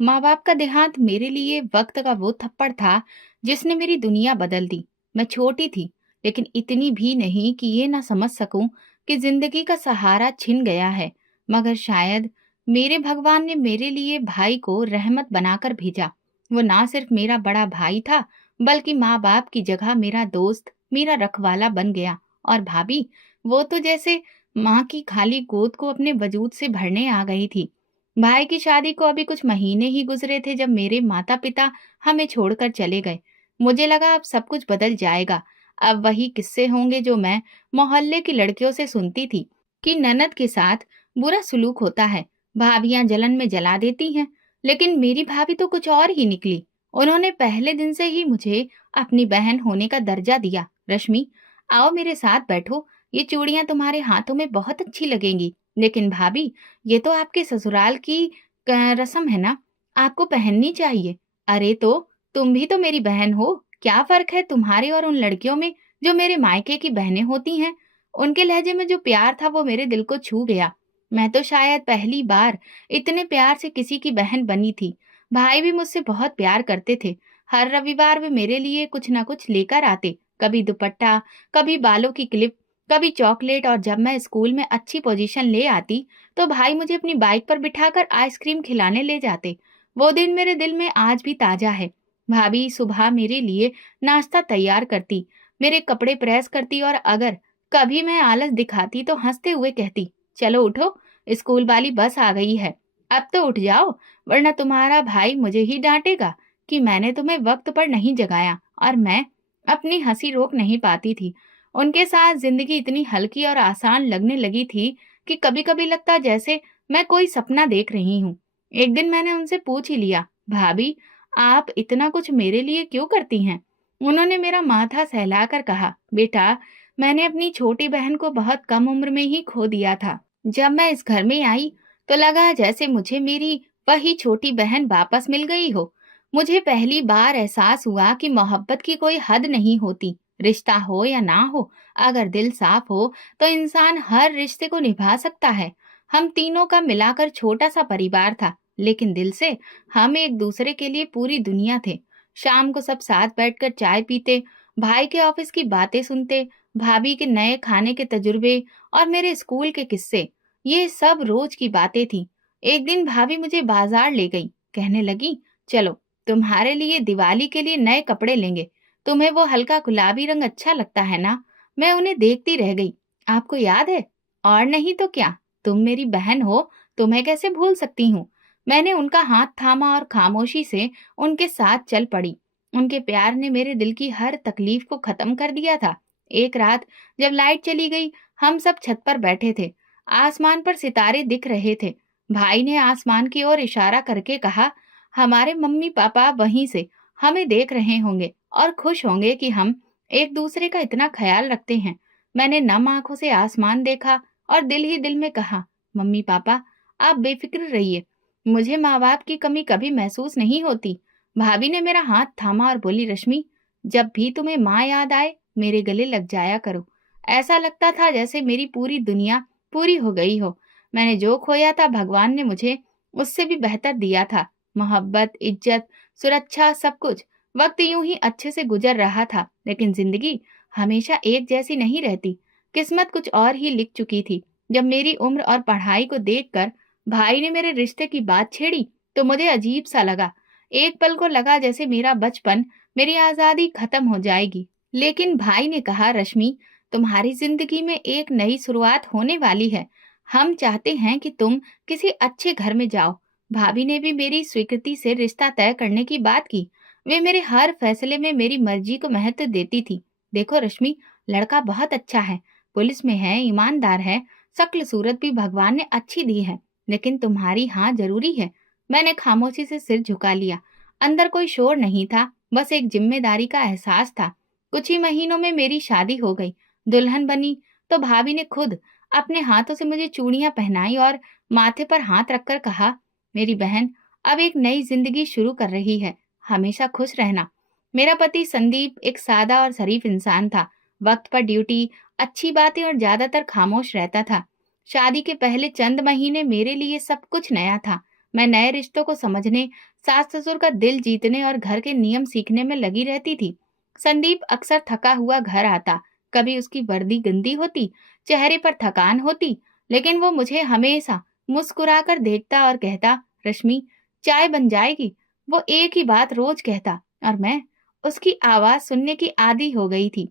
माँ बाप का देहांत मेरे लिए वक्त का वो थप्पड़ था जिसने मेरी दुनिया बदल दी। मैं छोटी थी, लेकिन इतनी भी नहीं कि ये ना समझ सकूं कि जिंदगी का सहारा छिन गया है। मगर शायद मेरे भगवान ने मेरे लिए भाई को रहमत बनाकर भेजा। वो ना सिर्फ मेरा बड़ा भाई था, बल्कि माँ बाप की जगह मेरा दोस्त, मेरा रखवाला बन गया। और भाभी, वो तो जैसे माँ की खाली गोद को अपने वजूद से भरने आ गई थी। भाई की शादी को अभी कुछ महीने ही गुजरे थे जब मेरे माता पिता हमें छोड़कर चले गए। मुझे लगा अब सब कुछ बदल जाएगा। अब वही किस्से होंगे जो मैं मोहल्ले की लड़कियों से सुनती थी, कि ननद के साथ बुरा सुलूक होता है, भाभियां जलन में जला देती हैं। लेकिन मेरी भाभी तो कुछ और ही निकली। उन्होंने पहले दिन से ही मुझे अपनी बहन होने का दर्जा दिया। रश्मि, आओ मेरे साथ बैठो, ये चूड़ियां तुम्हारे हाथों में बहुत अच्छी लगेंगी। लेकिन भाभी, ये तो आपके ससुराल की रस्म है ना, आपको पहननी चाहिए। अरे तो तुम भी तो मेरी बहन हो, क्या फर्क है तुम्हारे और उन लड़कियों में जो मेरे मायके की बहनें होती हैं। उनके लहजे में जो प्यार था वो मेरे दिल को छू गया। मैं तो शायद पहली बार इतने प्यार से किसी की बहन बनी थी। भाई भी मुझसे बहुत प्यार करते थे। हर रविवार वे मेरे लिए कुछ ना कुछ लेकर आते, कभी दुपट्टा, कभी बालों की क्लिप, कभी चॉकलेट। और जब मैं स्कूल में अच्छी पोजीशन ले आती, तो भाई मुझे अपनी बाइक पर बिठाकर आइसक्रीम खिलाने ले जाते। वो दिन मेरे दिल में आज भी ताजा है। भाभी सुबह मेरे लिए नाश्ता तैयार करती, मेरे कपड़े प्रेस करती, और अगर कभी मैं आलस दिखाती तो हंसते हुए कहती, चलो उठो, स्कूल वाली बस आ गई है, अब तो उठ जाओ, वरना तुम्हारा भाई मुझे ही डांटेगा कि मैंने तुम्हें वक्त पर नहीं जगाया। और मैं अपनी हंसी रोक नहीं पाती थी। उनके साथ जिंदगी इतनी हल्की और आसान लगने लगी थी कि कभी-कभी लगता जैसे मैं कोई सपना देख रही हूँ। एक दिन मैंने उनसे पूछ ही लिया, भाभी, आप इतना कुछ मेरे लिए क्यों करती हैं? उन्होंने मेरा माथा सहलाकर कहा, बेटा, मैंने अपनी छोटी बहन को बहुत कम उम्र में ही खो दिया था। जब मैं इस घर में आई, तो लगा जैसे मुझे मेरी वही छोटी बहन वापस मिल गई हो। मुझे पहली बार एहसास हुआ कि मोहब्बत की कोई हद नहीं होती। रिश्ता हो या ना हो, अगर दिल साफ हो तो इंसान हर रिश्ते को निभा सकता है। हम तीनों का मिलाकर छोटा सा परिवार था, लेकिन दिल से हम एक दूसरे के लिए पूरी दुनिया थे। शाम को सब साथ बैठकर चाय पीते, भाई के ऑफिस की बातें सुनते, भाभी के नए खाने के तजुर्बे और मेरे स्कूल के किस्से। ये सब रोज की बातें थी। एक दिन भाभी मुझे बाजार ले गई, कहने लगी, चलो, तुम्हारे लिए दिवाली के लिए नए कपड़े लेंगे। तुम्हें वो हल्का गुलाबी रंग अच्छा लगता है ना? मैं उन्हें देखती रह गई। आपको याद है? और नहीं तो क्या, तुम मेरी बहन हो, तुम्हें कैसे भूल सकती हूँ। मैंने उनका हाथ थामा और खामोशी से उनके साथ चल पड़ी। उनके प्यार ने मेरे दिल की हर तकलीफ को खत्म कर दिया था। एक रात जब लाइट चली गई, हम सब छत पर बैठे थे। आसमान पर सितारे दिख रहे थे। भाई ने आसमान की ओर इशारा करके कहा, हमारे मम्मी पापा वहीं से हमें देख रहे होंगे और खुश होंगे कि हम एक दूसरे का इतना ख्याल रखते हैं। मैंने नम आंखों से आसमान देखा और दिल ही दिल में कहा, मम्मी पापा, आप बेफिक्र रहिए, मुझे माँ बाप की कमी कभी महसूस नहीं होती। भाभी ने मेरा हाथ थामा और बोली, रश्मि, जब भी तुम्हें माँ याद आए, मेरे गले लग जाया करो। ऐसा लगता था जैसे मेरी पूरी दुनिया पूरी हो गई हो। मैंने जो खोया था, भगवान ने मुझे उससे भी बेहतर दिया था। मोहब्बत, इज्जत, सुरक्षा, सब कुछ। वक्त यूं ही अच्छे से गुजर रहा था, लेकिन जिंदगी हमेशा एक जैसी नहीं रहती। किस्मत कुछ और ही लिख चुकी थी। जब मेरी उम्र और पढ़ाई को देखकर भाई ने मेरे रिश्ते की बात छेड़ी, तो मुझे अजीब सा लगा। एक पल को लगा जैसे मेरा बचपन, मेरी आजादी खत्म हो जाएगी। लेकिन भाई ने कहा, रश्मि, तुम्हारी जिंदगी में एक नई शुरुआत होने वाली है। हम चाहते हैं कि तुम किसी अच्छे घर में जाओ। भाभी ने भी मेरी स्वीकृति से रिश्ता तय करने की बात की। वे मेरे हर फैसले में मेरी मर्जी को महत्व देती थी। देखो रश्मि, लड़का बहुत अच्छा है, पुलिस में है, ईमानदार है, शक्ल सूरत भी भगवान ने अच्छी दी है, लेकिन तुम्हारी हाँ जरूरी है। मैंने खामोशी से सिर झुका लिया। अंदर कोई शोर नहीं था, बस एक जिम्मेदारी का एहसास था। कुछ ही महीनों में मेरी शादी हो गई। दुल्हन बनी तो भाभी ने खुद अपने हाथों से मुझे चूड़ियां पहनाई और माथे पर हाथ रखकर कहा, मेरी बहन अब एक नई जिंदगी शुरू कर रही है, हमेशा खुश रहना। मेरा पति संदीप एक सादा और शरीफ इंसान था। वक्त पर ड्यूटी, अच्छी बातें और ज्यादातर खामोश रहता था। शादी के पहले चंद महीने मेरे लिए सब कुछ नया था। मैं नए रिश्तों को समझने, सास-ससुर का दिल जीतने और घर के नियम सीखने में लगी रहती थी। संदीप अक्सर थका हुआ घर आता, कभी उसकी वर्दी गंदी होती, चेहरे पर थकान होती, लेकिन वो मुझे हमेशा मुस्कुराकर देखता और कहता, रश्मि, चाय बन जाएगी। वो एक ही बात रोज कहता और मैं उसकी आवाज सुनने की आदी हो गई थी।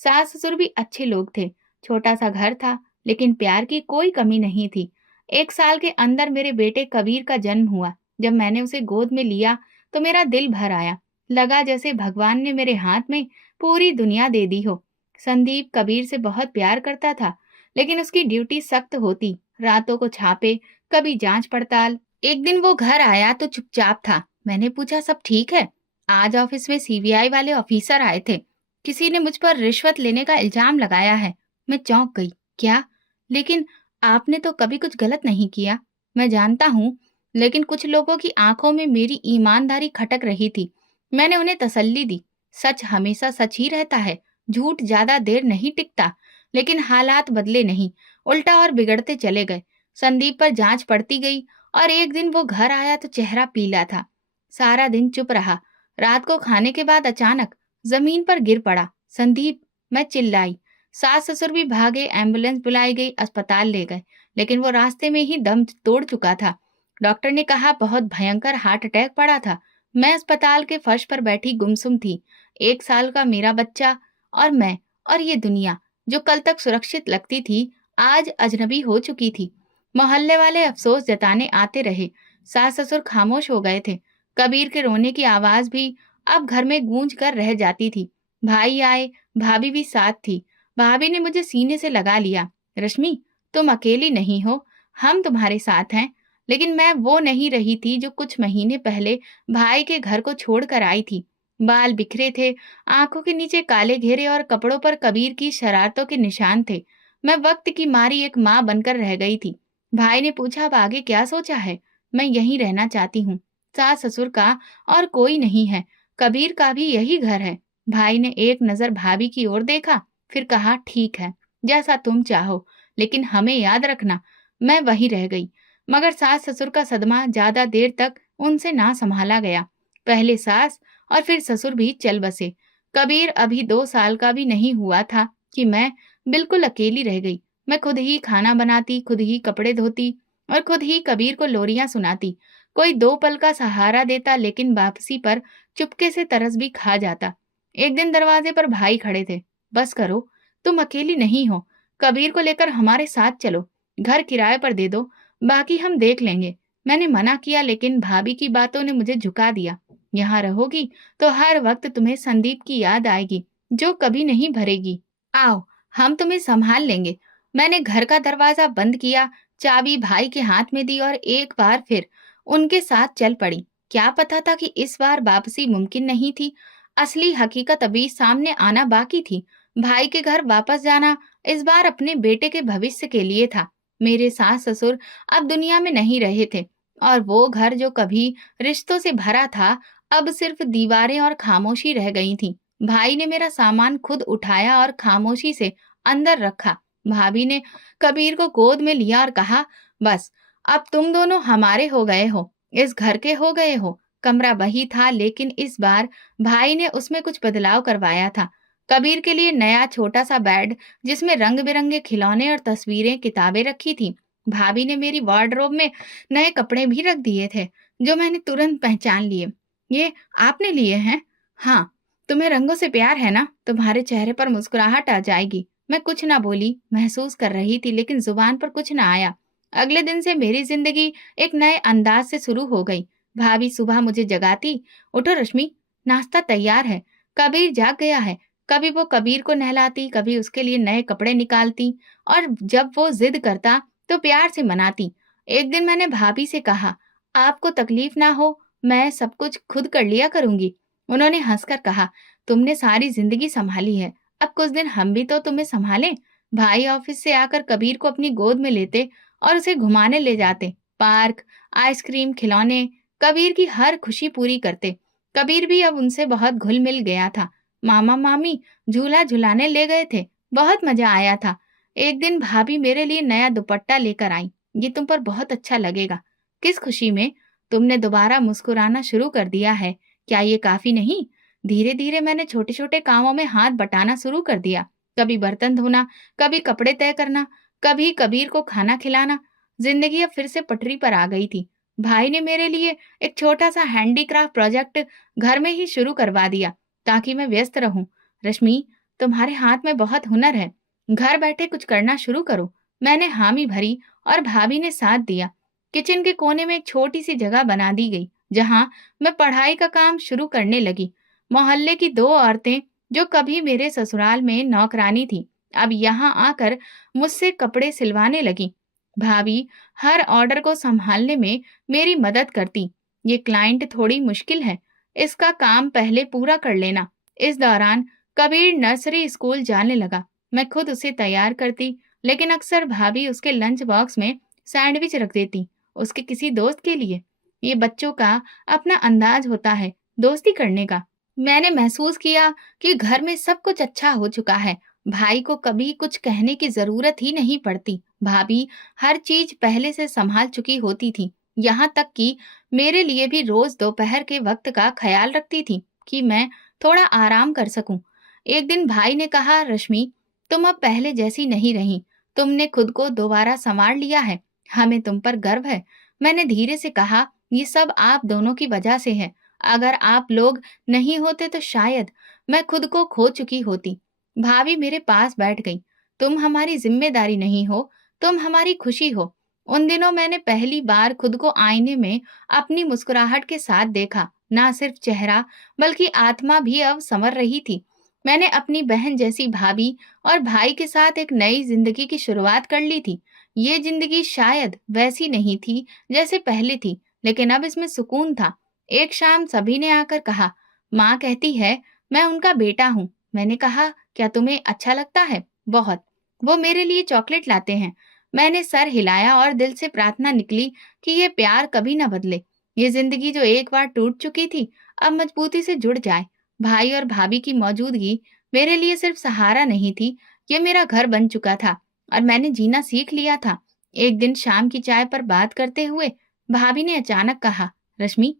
सास-ससुर भी अच्छे लोग थे, छोटा सा घर था, लेकिन प्यार की कोई कमी नहीं थी। 1 साल के अंदर मेरे बेटे कबीर का जन्म हुआ। जब मैंने उसे गोद में लिया, तो मेरा दिल भर आया। लगा जैसे भगवान ने मेरे हाथ में पूरी दुनिया दे दी हो। संदीप कबीर से बहुत प्यार करता था, लेकिन उसकी ड्यूटी सख्त होती, रातों को छापे, कभी जांच पड़ताल। एक दिन वो घर आया तो चुपचाप था। मैंने पूछा, सब ठीक है? आज ऑफिस में सीबीआई वाले ऑफिसर आए थे। किसी ने मुझ पर रिश्वत लेने का इल्जाम लगाया है। मैं चौंक गई। क्या? लेकिन आपने तो कभी कुछ गलत नहीं किया। मैं जानता हूँ, लेकिन कुछ लोगों की आंखों में मेरी ईमानदारी खटक रही थी। मैंने उन्हें तसल्ली दी। सच हमेशा सच ही रहता है, झूठ ज्यादा देर नहीं टिकता। लेकिन हालात बदले नहीं, उल्टा और बिगड़ते चले गए। संदीप पर जांच पड़ती गई और एक दिन वो घर आया तो चेहरा पीला था। सारा दिन चुप रहा। रात को खाने के बाद अचानक जमीन पर गिर पड़ा। संदीप! मैं चिल्लाई। सास ससुर भी भागे, एम्बुलेंस बुलाई गई, अस्पताल ले गए, लेकिन वो रास्ते में ही दम तोड़ चुका था। डॉक्टर ने कहा बहुत भयंकर हार्ट अटैक पड़ा था। मैं अस्पताल के फर्श पर बैठी गुमसुम थी। 1 साल का मेरा बच्चा और मैं और ये दुनिया जो कल तक सुरक्षित लगती थी, आज अजनबी हो चुकी थी। मोहल्ले वाले अफसोस जताने आते रहे। सास ससुर खामोश हो गए थे। कबीर के रोने की आवाज भी अब घर में गूंज कर रह जाती थी। भाई आए, भाभी भी साथ थी। भाभी ने मुझे सीने से लगा लिया। रश्मि, तुम अकेली नहीं हो, हम तुम्हारे साथ हैं। लेकिन मैं वो नहीं रही थी जो कुछ महीने पहले भाई के घर को छोड़कर आई थी। बाल बिखरे थे, आंखों के नीचे काले घेरे और कपड़ों पर कबीर की शरारतों के निशान थे। मैं वक्त की मारी एक माँ बनकर रह गई थी। भाई ने पूछा, अब आगे क्या सोचा है? मैं यहीं रहना चाहती हूँ। सास ससुर का और कोई नहीं है, कबीर का भी यही घर है। भाई ने एक नजर भाभी की ओर देखा, फिर कहा, ठीक है, जैसा तुम चाहो, लेकिन हमें याद रखना। मैं वहीं रह गई, मगर सास ससुर का सदमा ज्यादा देर तक उनसे ना संभाला गया। पहले सास और फिर ससुर भी चल बसे। कबीर अभी 2 साल का भी नहीं हुआ था कि मैं बिल्कुल अकेली रह गई। मैं खुद ही खाना बनाती, खुद ही कपड़े धोती और खुद ही कबीर को लोरियां सुनाती। कोई 2 पल का सहारा देता, लेकिन वापसी पर चुपके से तरस भी खा जाता। एक दिन दरवाजे पर भाई खड़े थे। बस करो, तुम अकेली नहीं हो। कबीर को लेकर हमारे साथ चलो, घर किराए पर दे दो, बाकी हम देख लेंगे। मैंने मना किया, लेकिन भाभी की बातों ने मुझे झुका दिया। यहाँ रहोगी तो हर वक्त तुम्हें संदीप की याद आएगी, जो कभी नहीं भरेगी। आओ, हम तुम्हें संभाल लेंगे। मैंने घर का दरवाजा बंद किया, चाबी भाई के हाथ में दी और एक बार फिर उनके साथ चल पड़ी। क्या पता था कि इस बार वापसी मुमकिन नहीं थी। असली हकीकत अभी सामने आना बाकी थी। भाई के घर वापस जाना इस बार अपने बेटे के भविष्य के लिए था। मेरे सास ससुर अब दुनिया में नहीं रहे थे और वो घर जो कभी रिश्तों से भरा था, अब सिर्फ दीवारें और खामोशी रह गई थी। भाई ने मेरा सामान खुद उठाया और खामोशी से अंदर रखा। भाभी ने कबीर को गोद में लिया और कहा, बस अब तुम दोनों हमारे हो गए हो, इस घर के हो गए हो। कमरा वही था, लेकिन इस बार भाई ने उसमें कुछ बदलाव करवाया था। कबीर के लिए नया छोटा सा बेड, जिसमें रंग बिरंगे खिलौने और तस्वीरें, किताबें रखी थी। भाभी ने मेरी वार्डरोब में नए कपड़े भी रख दिए थे, जो मैंने तुरंत पहचान लिए। ये आपने लिए हैं? हाँ। तुम्हें रंगों से प्यार है ना? तुम्हारे चेहरे पर मुस्कुराहट आ जाएगी। मैं कुछ ना बोली, महसूस कर रही थी, लेकिन जुबान पर कुछ ना आया। अगले दिन से मेरी जिंदगी एक नए अंदाज से शुरू हो गई। भाभी सुबह मुझे जगाती, उठो रश्मि, नाश्ता तैयार है। कबीर जाग गया है। कभी वो कबीर को नहलाती, कभी उसके लिए नए कपड़े निकालती और जब वो जिद करता तो प्यार से मनाती। एक दिन मैंने भाभी से कहा, आपको तकलीफ ना हो, मैं सब कुछ खुद कर लिया करूंगी। उन्होंने हंसकर कहा, तुमने सारी जिंदगी संभाली है, अब कुछ दिन हम भी तो तुम्हें संभालें। भाई ऑफिस से आकर कबीर को अपनी गोद में लेते और उसे घुमाने ले जाते। पार्क, आइसक्रीम, खिलौने, कबीर की हर खुशी पूरी करते। कबीर भी अब उनसे बहुत घुल मिल गया था। मामा मामी झूला झुलाने ले गए थे, बहुत मजा आया था। एक दिन भाभी मेरे लिए नया दुपट्टा लेकर आई। ये तुम पर बहुत अच्छा लगेगा। किस खुशी में? तुमने दोबारा मुस्कुराना शुरू कर दिया है, क्या ये काफी नहीं? धीरे धीरे मैंने छोटे छोटे कामों में हाथ बटाना शुरू कर दिया। कभी बर्तन धोना, कभी कपड़े तय करना, कभी कबीर को खाना खिलाना। जिंदगी अब फिर से पटरी पर आ गई थी। भाई ने मेरे लिए एक छोटा सा हैंडीक्राफ्ट प्रोजेक्ट घर में ही शुरू करवा दिया, ताकि मैं व्यस्त रहूं। रश्मि, तुम्हारे हाथ में बहुत हुनर है, घर बैठे कुछ करना शुरू करो। मैंने हामी भरी और भाभी ने साथ दिया। किचन के कोने में एक छोटी सी जगह बना दी गई, जहां मैं पढ़ाई का काम शुरू करने लगी। मोहल्ले की दो औरतें, जो कभी मेरे ससुराल में नौकरानी थी, अब यहाँ आकर मुझसे कपड़े सिलवाने लगी। भाभी हर ऑर्डर को संभालने में मेरी मदद करती। ये क्लाइंट थोड़ी मुश्किल है, इसका काम पहले पूरा कर लेना। इस दौरान कबीर नर्सरी स्कूल जाने लगा। मैं खुद उसे तैयार करती, लेकिन अक्सर भाभी उसके लंच बॉक्स में सैंडविच रख देती, उसके किसी दोस्त के लिए। ये बच्चों का अपना अंदाज होता है दोस्ती करने का। मैंने महसूस किया कि घर में सब कुछ अच्छा हो चुका है। भाई को कभी कुछ कहने की जरूरत ही नहीं पड़ती। भाभी हर चीज पहले से संभाल चुकी होती थी, यहाँ तक कि मेरे लिए भी रोज दोपहर के वक्त का ख्याल रखती थी कि मैं थोड़ा आराम कर सकूं। एक दिन भाई ने कहा, रश्मि, तुम अब पहले जैसी नहीं रही। तुमने खुद को दोबारा संवार लिया है, हमें तुम पर गर्व है। मैंने धीरे से कहा, ये सब आप दोनों की वजह से है। अगर आप लोग नहीं होते तो शायद मैं खुद को खो चुकी होती। भाभी मेरे पास बैठ गई। तुम हमारी जिम्मेदारी नहीं हो, तुम हमारी खुशी हो। उन दिनों मैंने पहली बार खुद को आईने में अपनी मुस्कुराहट के साथ देखा। ना सिर्फ चेहरा, बल्कि आत्मा भी अब संवर रही थी। मैंने अपनी बहन जैसी भाभी और भाई के साथ एक नई जिंदगी की शुरुआत कर ली थी। ये जिंदगी शायद वैसी नहीं थी जैसे पहले थी, लेकिन अब इसमें सुकून था। एक शाम सभी ने आकर कहा, माँ कहती है मैं उनका बेटा हूँ। मैंने कहा, क्या तुम्हें अच्छा लगता है? बहुत। वो मेरे लिए चॉकलेट लाते हैं। मैंने सर हिलाया और दिल से प्रार्थना निकली कि ये प्यार कभी न बदले। ये जिंदगी जो एक बार टूट चुकी थी, अब मजबूती से जुड़ जाए। भाई और भाभी की मौजूदगी मेरे लिए सिर्फ सहारा नहीं थी, ये मेरा घर बन चुका था और मैंने जीना सीख लिया था। एक दिन शाम की चाय पर बात करते हुए भाभी ने अचानक कहा, रश्मि,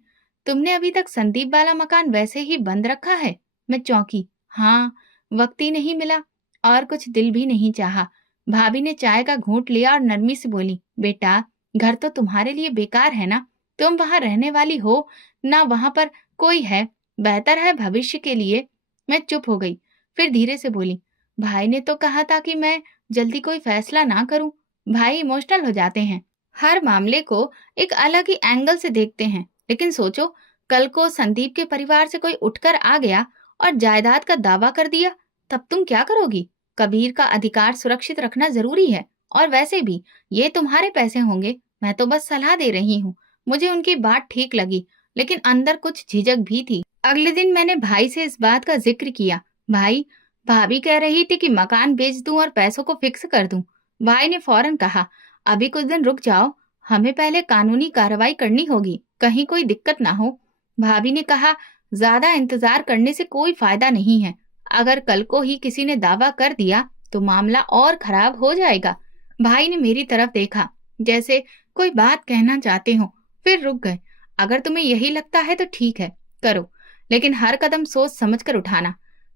तुमने अभी तक संदीप वाला मकान वैसे ही बंद रखा है? मैं चौंकी। हाँ, वक्त ही नहीं मिला और कुछ दिल भी नहीं चाहा। भाभी ने चाय का घूंट लिया और नरमी से बोली, बेटा, घर तो तुम्हारे लिए बेकार है ना। तुम वहां रहने वाली हो ना, वहां पर कोई है। बेहतर है भविष्य के लिए। मैं चुप हो गई, फिर धीरे से बोली, भाई ने तो कहा था कि मैं जल्दी कोई फैसला ना करूं। भाई इमोशनल हो जाते हैं, हर मामले को एक अलग ही एंगल से देखते हैं। लेकिन सोचो, कल को संदीप के परिवार से कोई उठकर आ गया और जायदाद का दावा कर दिया, तब तुम क्या करोगी? कबीर का अधिकार सुरक्षित रखना जरूरी है, और वैसे भी ये तुम्हारे पैसे होंगे। मैं तो बस सलाह दे रही हूँ। मुझे उनकी बात ठीक लगी, लेकिन अंदर कुछ झिझक भी थी। अगले दिन मैंने भाई से इस बात का जिक्र किया। भाई, भाभी कह रही थी कि मकान बेच दूं और पैसों को फिक्स कर दूं। भाई ने फौरन कहा, अभी कुछ दिन रुक जाओ, हमें पहले कानूनी कार्रवाई करनी होगी, कहीं कोई दिक्कत ना हो। भाभी ने कहा, ज्यादा इंतजार करने से कोई फायदा नहीं है। अगर कल को ही किसी ने दावा कर दिया तो मामला और खराब हो जाएगा। भाई ने मेरी तरफ देखा, जैसे कोई बात कहना चाहते हो, फिर रुक गए। अगर तुम्हें यही लगता है तो ठीक है, करो, लेकिन हर कदम सोच समझ कर उठाना।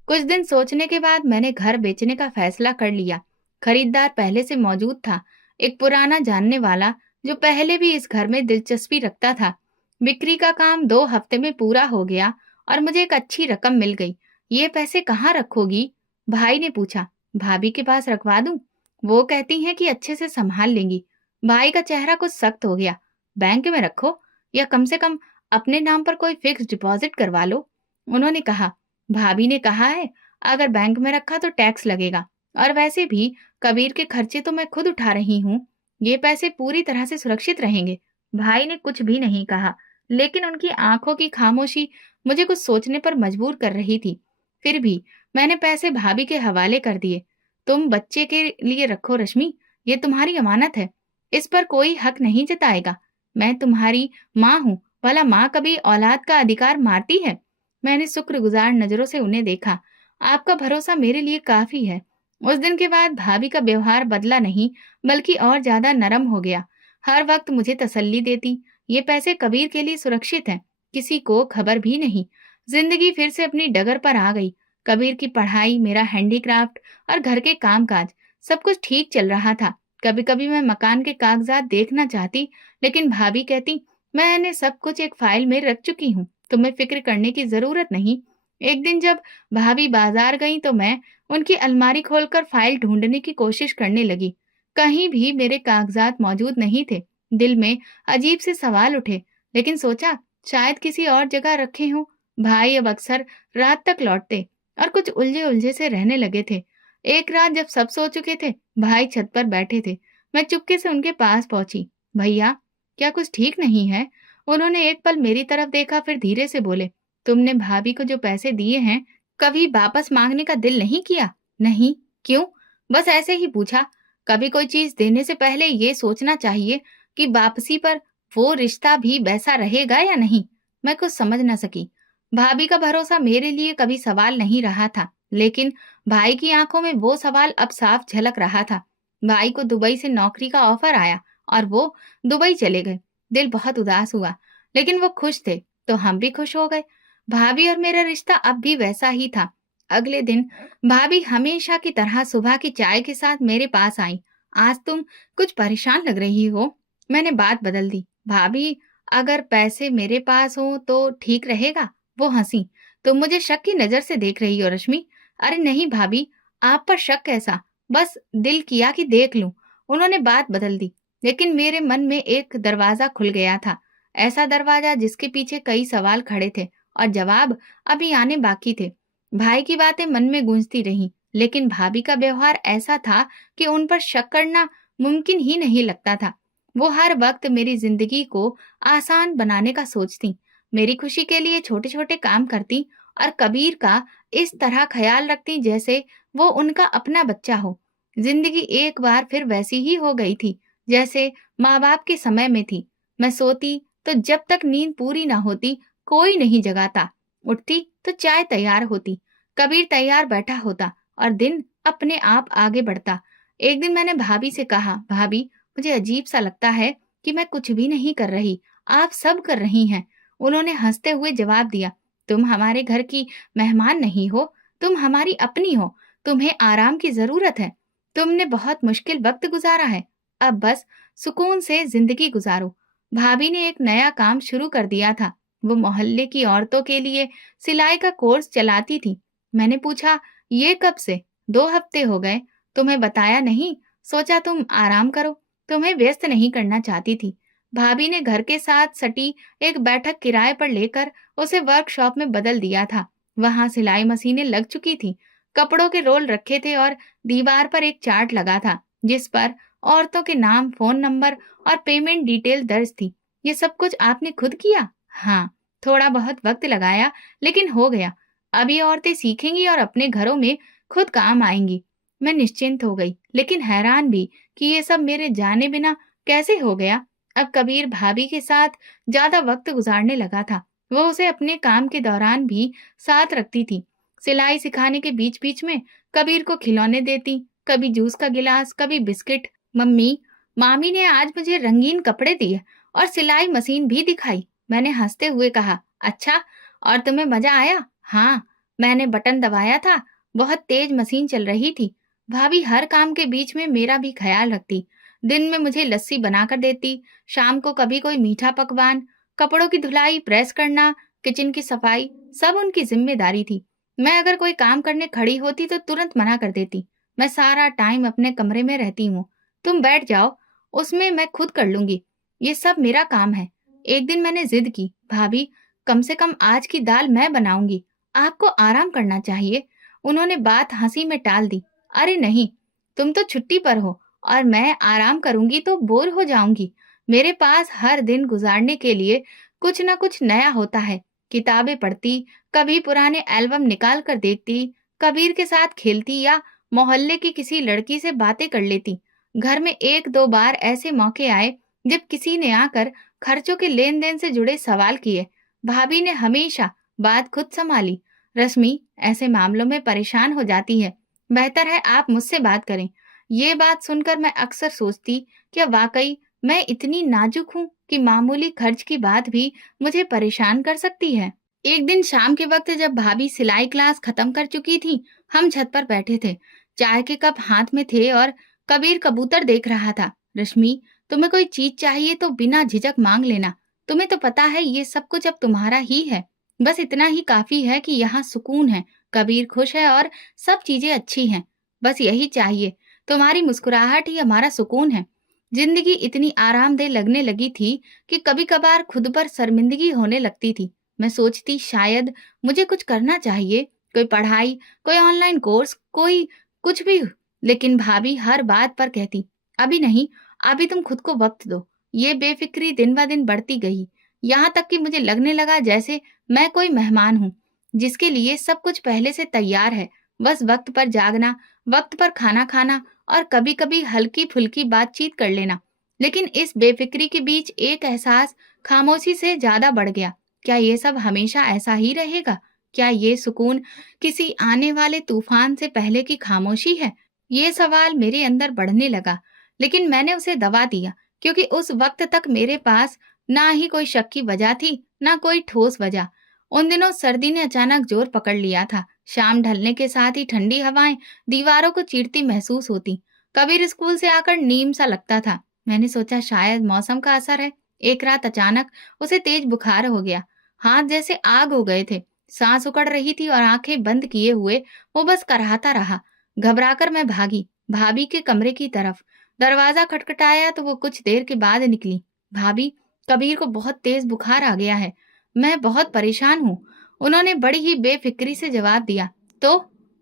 कुछ दिन सोचने के बाद मैंने घर बेचने का फैसला कर लिया। खरीदार पहले से मौजूद था, एक पुराना जानने वाला जो पहले भी इस घर में दिलचस्पी रखता था। बिक्री का काम 2 हफ्ते में पूरा हो गया और मुझे एक अच्छी रकम मिल गई। ये पैसे कहाँ रखोगी? भाई ने पूछा। भाभी के पास रखवा दूं? वो कहती हैं कि अच्छे से संभाल लेंगी। भाई का चेहरा कुछ सख्त हो गया। बैंक में रखो, या कम से कम अपने नाम पर कोई फिक्स डिपॉजिट करवा लो, उन्होंने कहा। भाभी ने कहा है, अगर बैंक में रखा तो टैक्स लगेगा, और वैसे भी कबीर के खर्चे तो मैं खुद उठा रही हूँ। ये पैसे पूरी तरह से सुरक्षित रहेंगे। भाई ने कुछ भी नहीं कहा, लेकिन उनकी आंखों की खामोशी मुझे कुछ सोचने पर मजबूर कर रही थी। फिर भी मैंने पैसे भाभी के हवाले कर दिए। तुम बच्चे के लिए रखो रश्मि, ये तुम्हारी अमानत है, इस पर कोई हक नहीं जताएगा। मैं तुम्हारी माँ हूँ, भला माँ कभी औलाद का अधिकार मारती है? मैंने शुक्रगुजार नजरों से उन्हें देखा। आपका भरोसा मेरे लिए काफी है। उस दिन के बाद भाभी का व्यवहार बदला नहीं, बल्कि और ज्यादा नरम हो गया। हर वक्त मुझे तसल्ली देती, ये पैसे कबीर के लिए सुरक्षित हैं, किसी को खबर भी नहीं। जिंदगी फिर से अपनी डगर पर आ गई। कबीर की पढ़ाई, मेरा हैंडीक्राफ्ट और घर के कामकाज, सब कुछ ठीक चल रहा था। कभी कभी मैं मकान के कागजात देखना चाहती, लेकिन भाभी कहती, मैंने सब कुछ एक फाइल में रख चुकी हूँ, तुम्हें फिक्र करने की जरूरत नहीं। एक दिन जब भाभी बाजार गई तो मैं उनकी अलमारी खोलकर फाइल ढूंढने की कोशिश करने लगी। कहीं भी मेरे कागजात मौजूद नहीं थे। दिल में अजीब से सवाल उठे, लेकिन सोचा शायद किसी और जगह रखे हों। भाई अब अक्सर रात तक लौटते और कुछ उलझे उलझे से रहने लगे थे। एक रात जब सब सो चुके थे, भाई छत पर बैठे थे। मैं चुपके से उनके पास पहुंची। भैया, क्या कुछ ठीक नहीं है? उन्होंने एक पल मेरी तरफ देखा, फिर धीरे से बोले, तुमने भाभी को जो पैसे दिए हैं, कभी वापस मांगने का दिल नहीं किया? नहीं। क्यों? बस ऐसे ही पूछा। कभी कोई चीज देने से पहले ये सोचना चाहिए कि वापसी पर वो रिश्ता भी वैसा रहेगा या नहीं। मैं कुछ समझ न सकी। भाभी का भरोसा मेरे लिए कभी सवाल नहीं रहा था, लेकिन भाई की आंखों में वो सवाल अब साफ झलक रहा था। भाई को दुबई से नौकरी का ऑफर आया और वो दुबई चले गए। दिल बहुत उदास हुआ, लेकिन वो खुश थे तो हम भी खुश हो गए। भाभी और मेरा रिश्ता अब भी वैसा ही था। अगले दिन भाभी हमेशा की तरह सुबह की चाय के साथ मेरे पास आई। आज तुम कुछ परेशान लग रही हो। मैंने बात बदल दी। भाभी, अगर पैसे मेरे पास हो तो ठीक रहेगा। वो हंसी। तुम मुझे शक की नजर से देख रही हो रश्मि। अरे नहीं भाभी, आप पर शक कैसा, बस दिल किया कि देख लूं। उन्होंने बात बदल दी, लेकिन मेरे मन में एक दरवाजा खुल गया था। ऐसा दरवाजा जिसके पीछे कई सवाल खड़े थे और जवाब अभी आने बाकी थे। भाई की बातें मन में गूंजती रहीं, लेकिन भाभी का व्यवहार ऐसा था कि उन पर शक करना मुमकिन ही नहीं लगता था। वो हर वक्त मेरी जिंदगी को आसान बनाने का सोचती, मेरी खुशी के लिए छोटे छोटे काम करती और कबीर का इस तरह ख्याल रखती जैसे वो उनका अपना बच्चा हो। जिंदगी एक बार फिर वैसी ही हो गई थी जैसे माँ बाप के समय में थी। मैं सोती तो जब तक नींद पूरी ना होती कोई नहीं जगाता। उठती तो चाय तैयार होती, कबीर तैयार बैठा होता और दिन अपने आप आगे बढ़ता। एक दिन मैंने भाभी से कहा, भाभी, मुझे अजीब सा लगता है कि मैं कुछ भी नहीं कर रही, आप सब कर रही हैं। उन्होंने हंसते हुए जवाब दिया, तुम हमारे घर की मेहमान नहीं हो, तुम हमारी अपनी हो। तुम्हें आराम की जरूरत है। तुमने बहुत मुश्किल वक्त गुजारा है, अब बस सुकून से जिंदगी गुजारो। भाभी ने एक नया काम शुरू कर दिया था। वो मोहल्ले की औरतों के लिए सिलाई का कोर्स चलाती थी। मैंने पूछा, ये कब से? 2 हफ्ते हो गए। तुम्हें बताया नहीं, सोचा तुम आराम करो। तुम्हें व्यस्त नहीं करना चाहती थी। भाभी ने घर के साथ सटी एक बैठक किराए पर लेकर उसे वर्कशॉप में बदल दिया था। वहां सिलाई मशीनें लग चुकी थी, कपड़ों के रोल रखे थे और दीवार पर एक चार्ट लगा था जिस पर औरतों के नाम, फोन नंबर और पेमेंट डिटेल दर्ज थी। ये सब कुछ आपने खुद किया? हाँ, थोड़ा बहुत वक्त लगाया, लेकिन हो गया। अब ये औरतें सीखेंगी और अपने घरों में खुद काम आएंगी। मैं निश्चिंत हो गई, लेकिन हैरान भी कि ये सब मेरे जाने बिना कैसे हो गया। अब कबीर भाभी के साथ ज्यादा वक्त गुजारने लगा था। वो उसे अपने काम के दौरान भी साथ रखती थी। सिलाई सिखाने के बीच बीच में कबीर को खिलौने देती, कभी जूस का गिलास, कभी बिस्किट। मम्मी, मामी ने आज मुझे रंगीन कपड़े दिए और सिलाई मशीन भी दिखाई। मैंने हंसते हुए कहा, अच्छा, और तुम्हें मजा आया? हाँ, मैंने बटन दबाया था, बहुत तेज मशीन चल रही थी। भाभी हर काम के बीच में मेरा भी ख्याल रखती। दिन में मुझे लस्सी बनाकर देती, शाम को कभी कोई मीठा पकवान। कपड़ों की धुलाई, प्रेस करना, किचन की सफाई, सब उनकी जिम्मेदारी थी। मैं अगर कोई काम करने खड़ी होती तो तुरंत मना कर देती। मैं सारा टाइम अपने कमरे में रहती हूँ, तुम बैठ जाओ, उसमें मैं खुद कर लूंगी, ये सब मेरा काम है। एक दिन मैंने जिद की, भाभी, कम से कम आज की दाल मैं बनाऊंगी, आपको आराम करना चाहिए। उन्होंने बात हंसी में टाल दी, अरे नहीं, तुम तो छुट्टी पर हो और मैं आराम करूंगी तो बोर हो जाऊंगी। मेरे पास हर दिन गुजारने के लिए कुछ ना कुछ नया होता है। किताबें पढ़ती, कभी पुराने एल्बम निकाल कर देखती, कबीर के साथ खेलती या मोहल्ले की किसी लड़की से बातें कर लेती। घर में 1-2 बार ऐसे मौके आए जब किसी ने आकर खर्चों के लेन देन से जुड़े सवाल किए। भाभी ने हमेशा बात खुद संभाली। रश्मि, ऐसे मामलों में परेशान हो जाती है, बेहतर है आप मुझसे बात करें। ये बात सुनकर मैं अक्सर सोचती, क्या वाकई मैं इतनी नाजुक हूँ कि मामूली खर्च की बात भी मुझे परेशान कर सकती है। एक दिन शाम के वक्त जब भाभी सिलाई क्लास खत्म कर चुकी थी, हम छत पर बैठे थे, चाय के कप हाथ में थे और कबीर कबूतर देख रहा था। रश्मि, तुम्हें कोई चीज चाहिए तो बिना झिझक मांग लेना। तुम्हें तो पता है ये सब कुछ अब तुम्हारा ही है। बस इतना ही काफी है कि यहाँ सुकून है, कबीर खुश है और सब चीजें अच्छी हैं। बस यही चाहिए। तुम्हारी मुस्कुराहट ही हमारा सुकून है। जिंदगी इतनी आरामदेह लगने लगी थी कि कभी कभार खुद पर शर्मिंदगी होने लगती थी। मैं सोचती शायद मुझे कुछ करना चाहिए, कोई पढ़ाई, कोई ऑनलाइन कोर्स, कोई कुछ भी। लेकिन भाभी हर बात पर कहती, अभी नहीं, अभी तुम खुद को वक्त दो। ये बेफिक्री दिन ब दिन बढ़ती गई, यहाँ तक कि मुझे लगने लगा जैसे मैं कोई मेहमान हूँ जिसके लिए सब कुछ पहले से तैयार है। बस वक्त पर जागना, वक्त पर खाना खाना और कभी कभी हल्की फुल्की बातचीत कर लेना। लेकिन इस बेफिक्री के बीच एक एहसास खामोशी से ज्यादा बढ़ गया। क्या ये सब हमेशा ऐसा ही रहेगा? क्या ये सुकून किसी आने वाले तूफान से पहले की खामोशी है? ये सवाल मेरे अंदर बढ़ने लगा, लेकिन मैंने उसे दबा दिया, क्योंकि उस वक्त तक मेरे पास ना ही कोई शक की वजह थी, ना कोई ठोस वजह। उन दिनों सर्दी ने अचानक जोर पकड़ लिया था। शाम ढलने के साथ ही ठंडी हवाएं दीवारों को चीरती महसूस होती। कबीर स्कूल से आकर नीम सा लगता था। मैंने सोचा शायद मौसम का असर है। एक रात अचानक उसे तेज बुखार हो गया। हाथ जैसे आग हो गए थे, सांस उकड़ रही थी और आंखें बंद किए हुए वो बस कराहता रहा। घबराकर मैं भागी भाभी के कमरे की तरफ। दरवाजा खटखटाया तो वो कुछ देर के बाद निकली। भाभी, कबीर को बहुत तेज बुखार आ गया है, मैं बहुत परेशान हूँ। उन्होंने बड़ी ही बेफिक्री से जवाब दिया। तो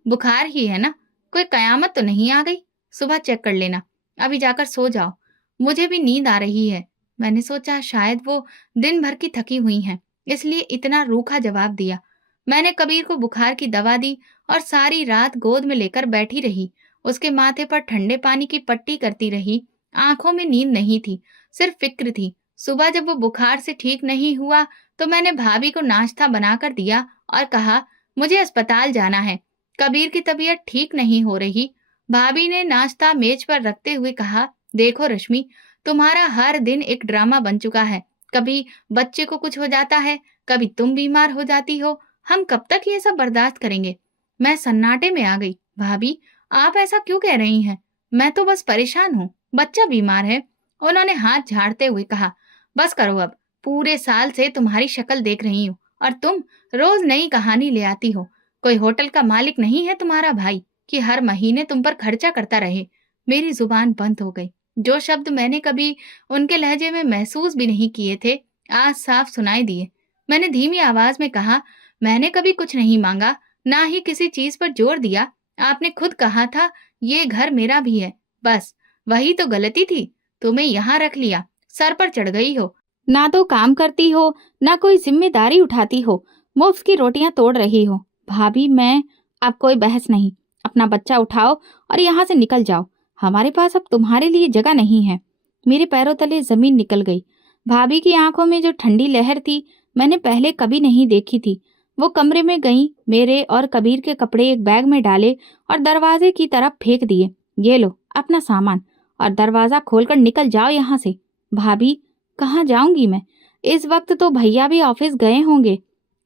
बुखार ही है ना, कोई कयामत तो नहीं आ गई? सुबह चेक कर लेना, अभी जाकर सो जाओ, मुझे भी नींद आ रही है। मैंने सोचा शायद वो दिन भर की थकी हुई हैं, इसलिए इतना रूखा जवाब दिया। मैंने कबीर को बुखार की दवा दी और सारी रात गोद में लेकर बैठी रही। उसके माथे पर ठंडे पानी की पट्टी करती रही। आंखों में नींद नहीं थी, सिर्फ फिक्र थी। सुबह जब वो बुखार से ठीक नहीं हुआ तो मैंने भाभी को नाश्ता बनाकर दिया और कहा, मुझे अस्पताल जाना है, कबीर की तबीयत ठीक नहीं हो रही। भाभी ने नाश्ता मेज पर रखते हुए कहा, देखो रश्मि, तुम्हारा हर दिन एक ड्रामा बन चुका है। कभी बच्चे को कुछ हो जाता है, कभी तुम बीमार हो जाती हो। हम कब तक ये सब बर्दाश्त करेंगे? मैं सन्नाटे में आ गई। भाभी, आप ऐसा क्यों कह रही हैं? मैं तो बस परेशान हूँ, बच्चा बीमार है। उन्होंने हाथ झाड़ते हुए कहा, बस करो अब, पूरे साल से तुम्हारी शक्ल देख रही हूँ और तुम रोज नई कहानी ले आती हो। कोई होटल का मालिक नहीं है तुम्हारा भाई कि हर महीने तुम पर खर्चा करता रहे। मेरी जुबान बंद हो गई। जो शब्द मैंने कभी उनके लहजे में महसूस भी नहीं किए थे, आज साफ सुनाई दिए। मैंने धीमी आवाज में कहा, मैंने कभी कुछ नहीं मांगा, ना ही किसी चीज पर जोर दिया। आपने खुद कहा था ये घर मेरा भी है, बस वही तो गलती थी। तुम्हें यहाँ रख लिया, सर पर चढ़ गई हो, ना तो काम करती हो, ना कोई जिम्मेदारी उठाती हो, मुफ्त की रोटियां तोड़ रही हो। भाभी, मैं अब कोई बहस नहीं, अपना बच्चा उठाओ और यहाँ से निकल जाओ। हमारे पास अब तुम्हारे लिए जगह नहीं है। मेरे पैरों तले जमीन निकल गई। भाभी की आंखों में जो ठंडी लहर थी, मैंने पहले कभी नहीं देखी थी। वो कमरे में गई, मेरे और कबीर के कपड़े एक बैग में डाले और दरवाजे की तरफ फेंक दिए। ये लो अपना सामान और दरवाजा खोलकर निकल जाओ यहाँ से। भाभी, कहाँ जाऊंगी मैं? इस वक्त तो भैया भी ऑफिस गए होंगे।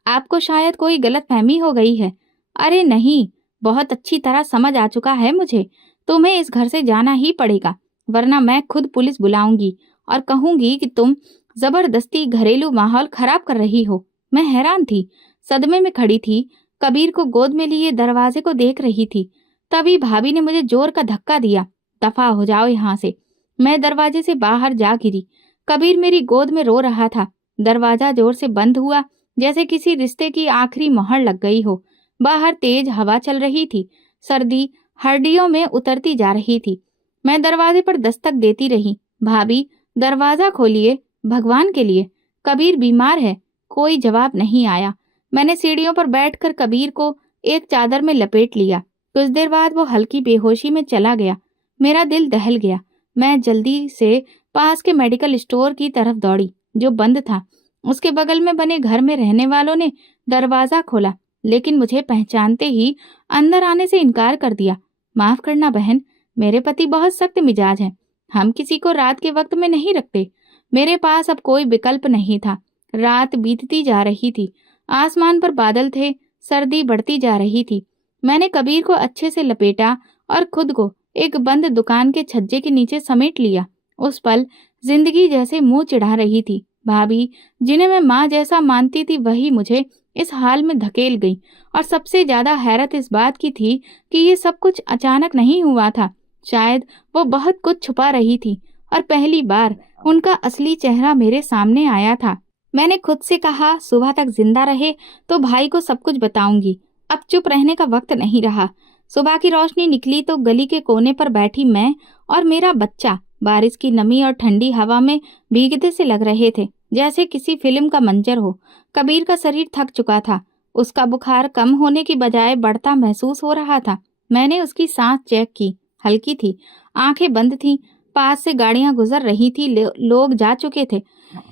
आपको शायद कोई गलतफहमी हो गई है। अरे नहीं, बहुत अच्छी तरह समझ आ चुका है मुझे। तुम्हें इस घर से जाना ही पड़ेगा, वरना मैं खुद पुलिस बुलाऊंगी और कहूंगी कि तुम जबरदस्ती घरेलू माहौल खराब कर रही हो। मैं हैरान थी, सदमे में खड़ी थी, कबीर को गोद में लिए दरवाजे को देख रही थी। तभी भाभी ने मुझे जोर का धक्का दिया। दफा हो जाओ यहाँ से। मैं दरवाजे से बाहर जा गिरी। कबीर मेरी गोद में रो रहा था। दरवाजा जोर से बंद हुआ, जैसे किसी रिश्ते की आखिरी मोहर लग गई हो। बाहर तेज हवा चल रही थी, सर्दी हड्डियों में उतरती जा रही थी। मैं दरवाजे पर दस्तक देती रही। भाभी, दरवाजा खोलिए, भगवान के लिए, कबीर बीमार है। कोई जवाब नहीं आया। मैंने सीढ़ियों पर बैठकर कबीर को एक चादर में लपेट लिया। कुछ देर बाद वो हल्की बेहोशी में चला गया। मेरा दिल दहल गया। मैं जल्दी से पास के मेडिकल स्टोर की तरफ दौड़ी, जो बंद था। उसके बगल में बने घर में रहने वालों ने दरवाजा खोला, लेकिन मुझे पहचानते ही अंदर आने से इनकार कर दिया। माफ करना बहन, मेरे पति बहुत सख्त मिजाज हैं, हम किसी को रात के वक्त में नहीं रखते। मेरे पास अब कोई विकल्प नहीं था। रात बीतती जा रही थी। आसमान पर बादल थे, सर्दी बढ़ती जा रही थी। मैंने कबीर को अच्छे से लपेटा और खुद को एक बंद दुकान के छज्जे के नीचे समेट लिया। उस पल जिंदगी जैसे मुंह चिढ़ा रही थी। भाभी, जिन्हें मैं माँ जैसा मानती थी, वही मुझे इस हाल में धकेल गई। और सबसे ज्यादा हैरत इस बात की थी कि ये सब कुछ अचानक नहीं हुआ था। शायद वो बहुत कुछ छुपा रही थी और पहली बार उनका असली चेहरा मेरे सामने आया था। मैंने खुद से कहा, सुबह तक जिंदा रहे तो भाई को सब कुछ बताऊंगी। अब चुप रहने का वक्त नहीं रहा। सुबह की रोशनी निकली तो गली के कोने पर बैठी मैं और मेरा बच्चा बारिश की नमी और ठंडी हवा में भीगते से लग रहे थे, जैसे किसी फिल्म का मंजर हो। कबीर का शरीर थक चुका था। उसका बुखार कम होने की बजाय बढ़ता महसूस हो रहा था। मैंने उसकी सांस चेक की, हल्की थी, आंखें बंद थीं। पास से गाड़ियां गुजर रही थी, लोग जा चुके थे,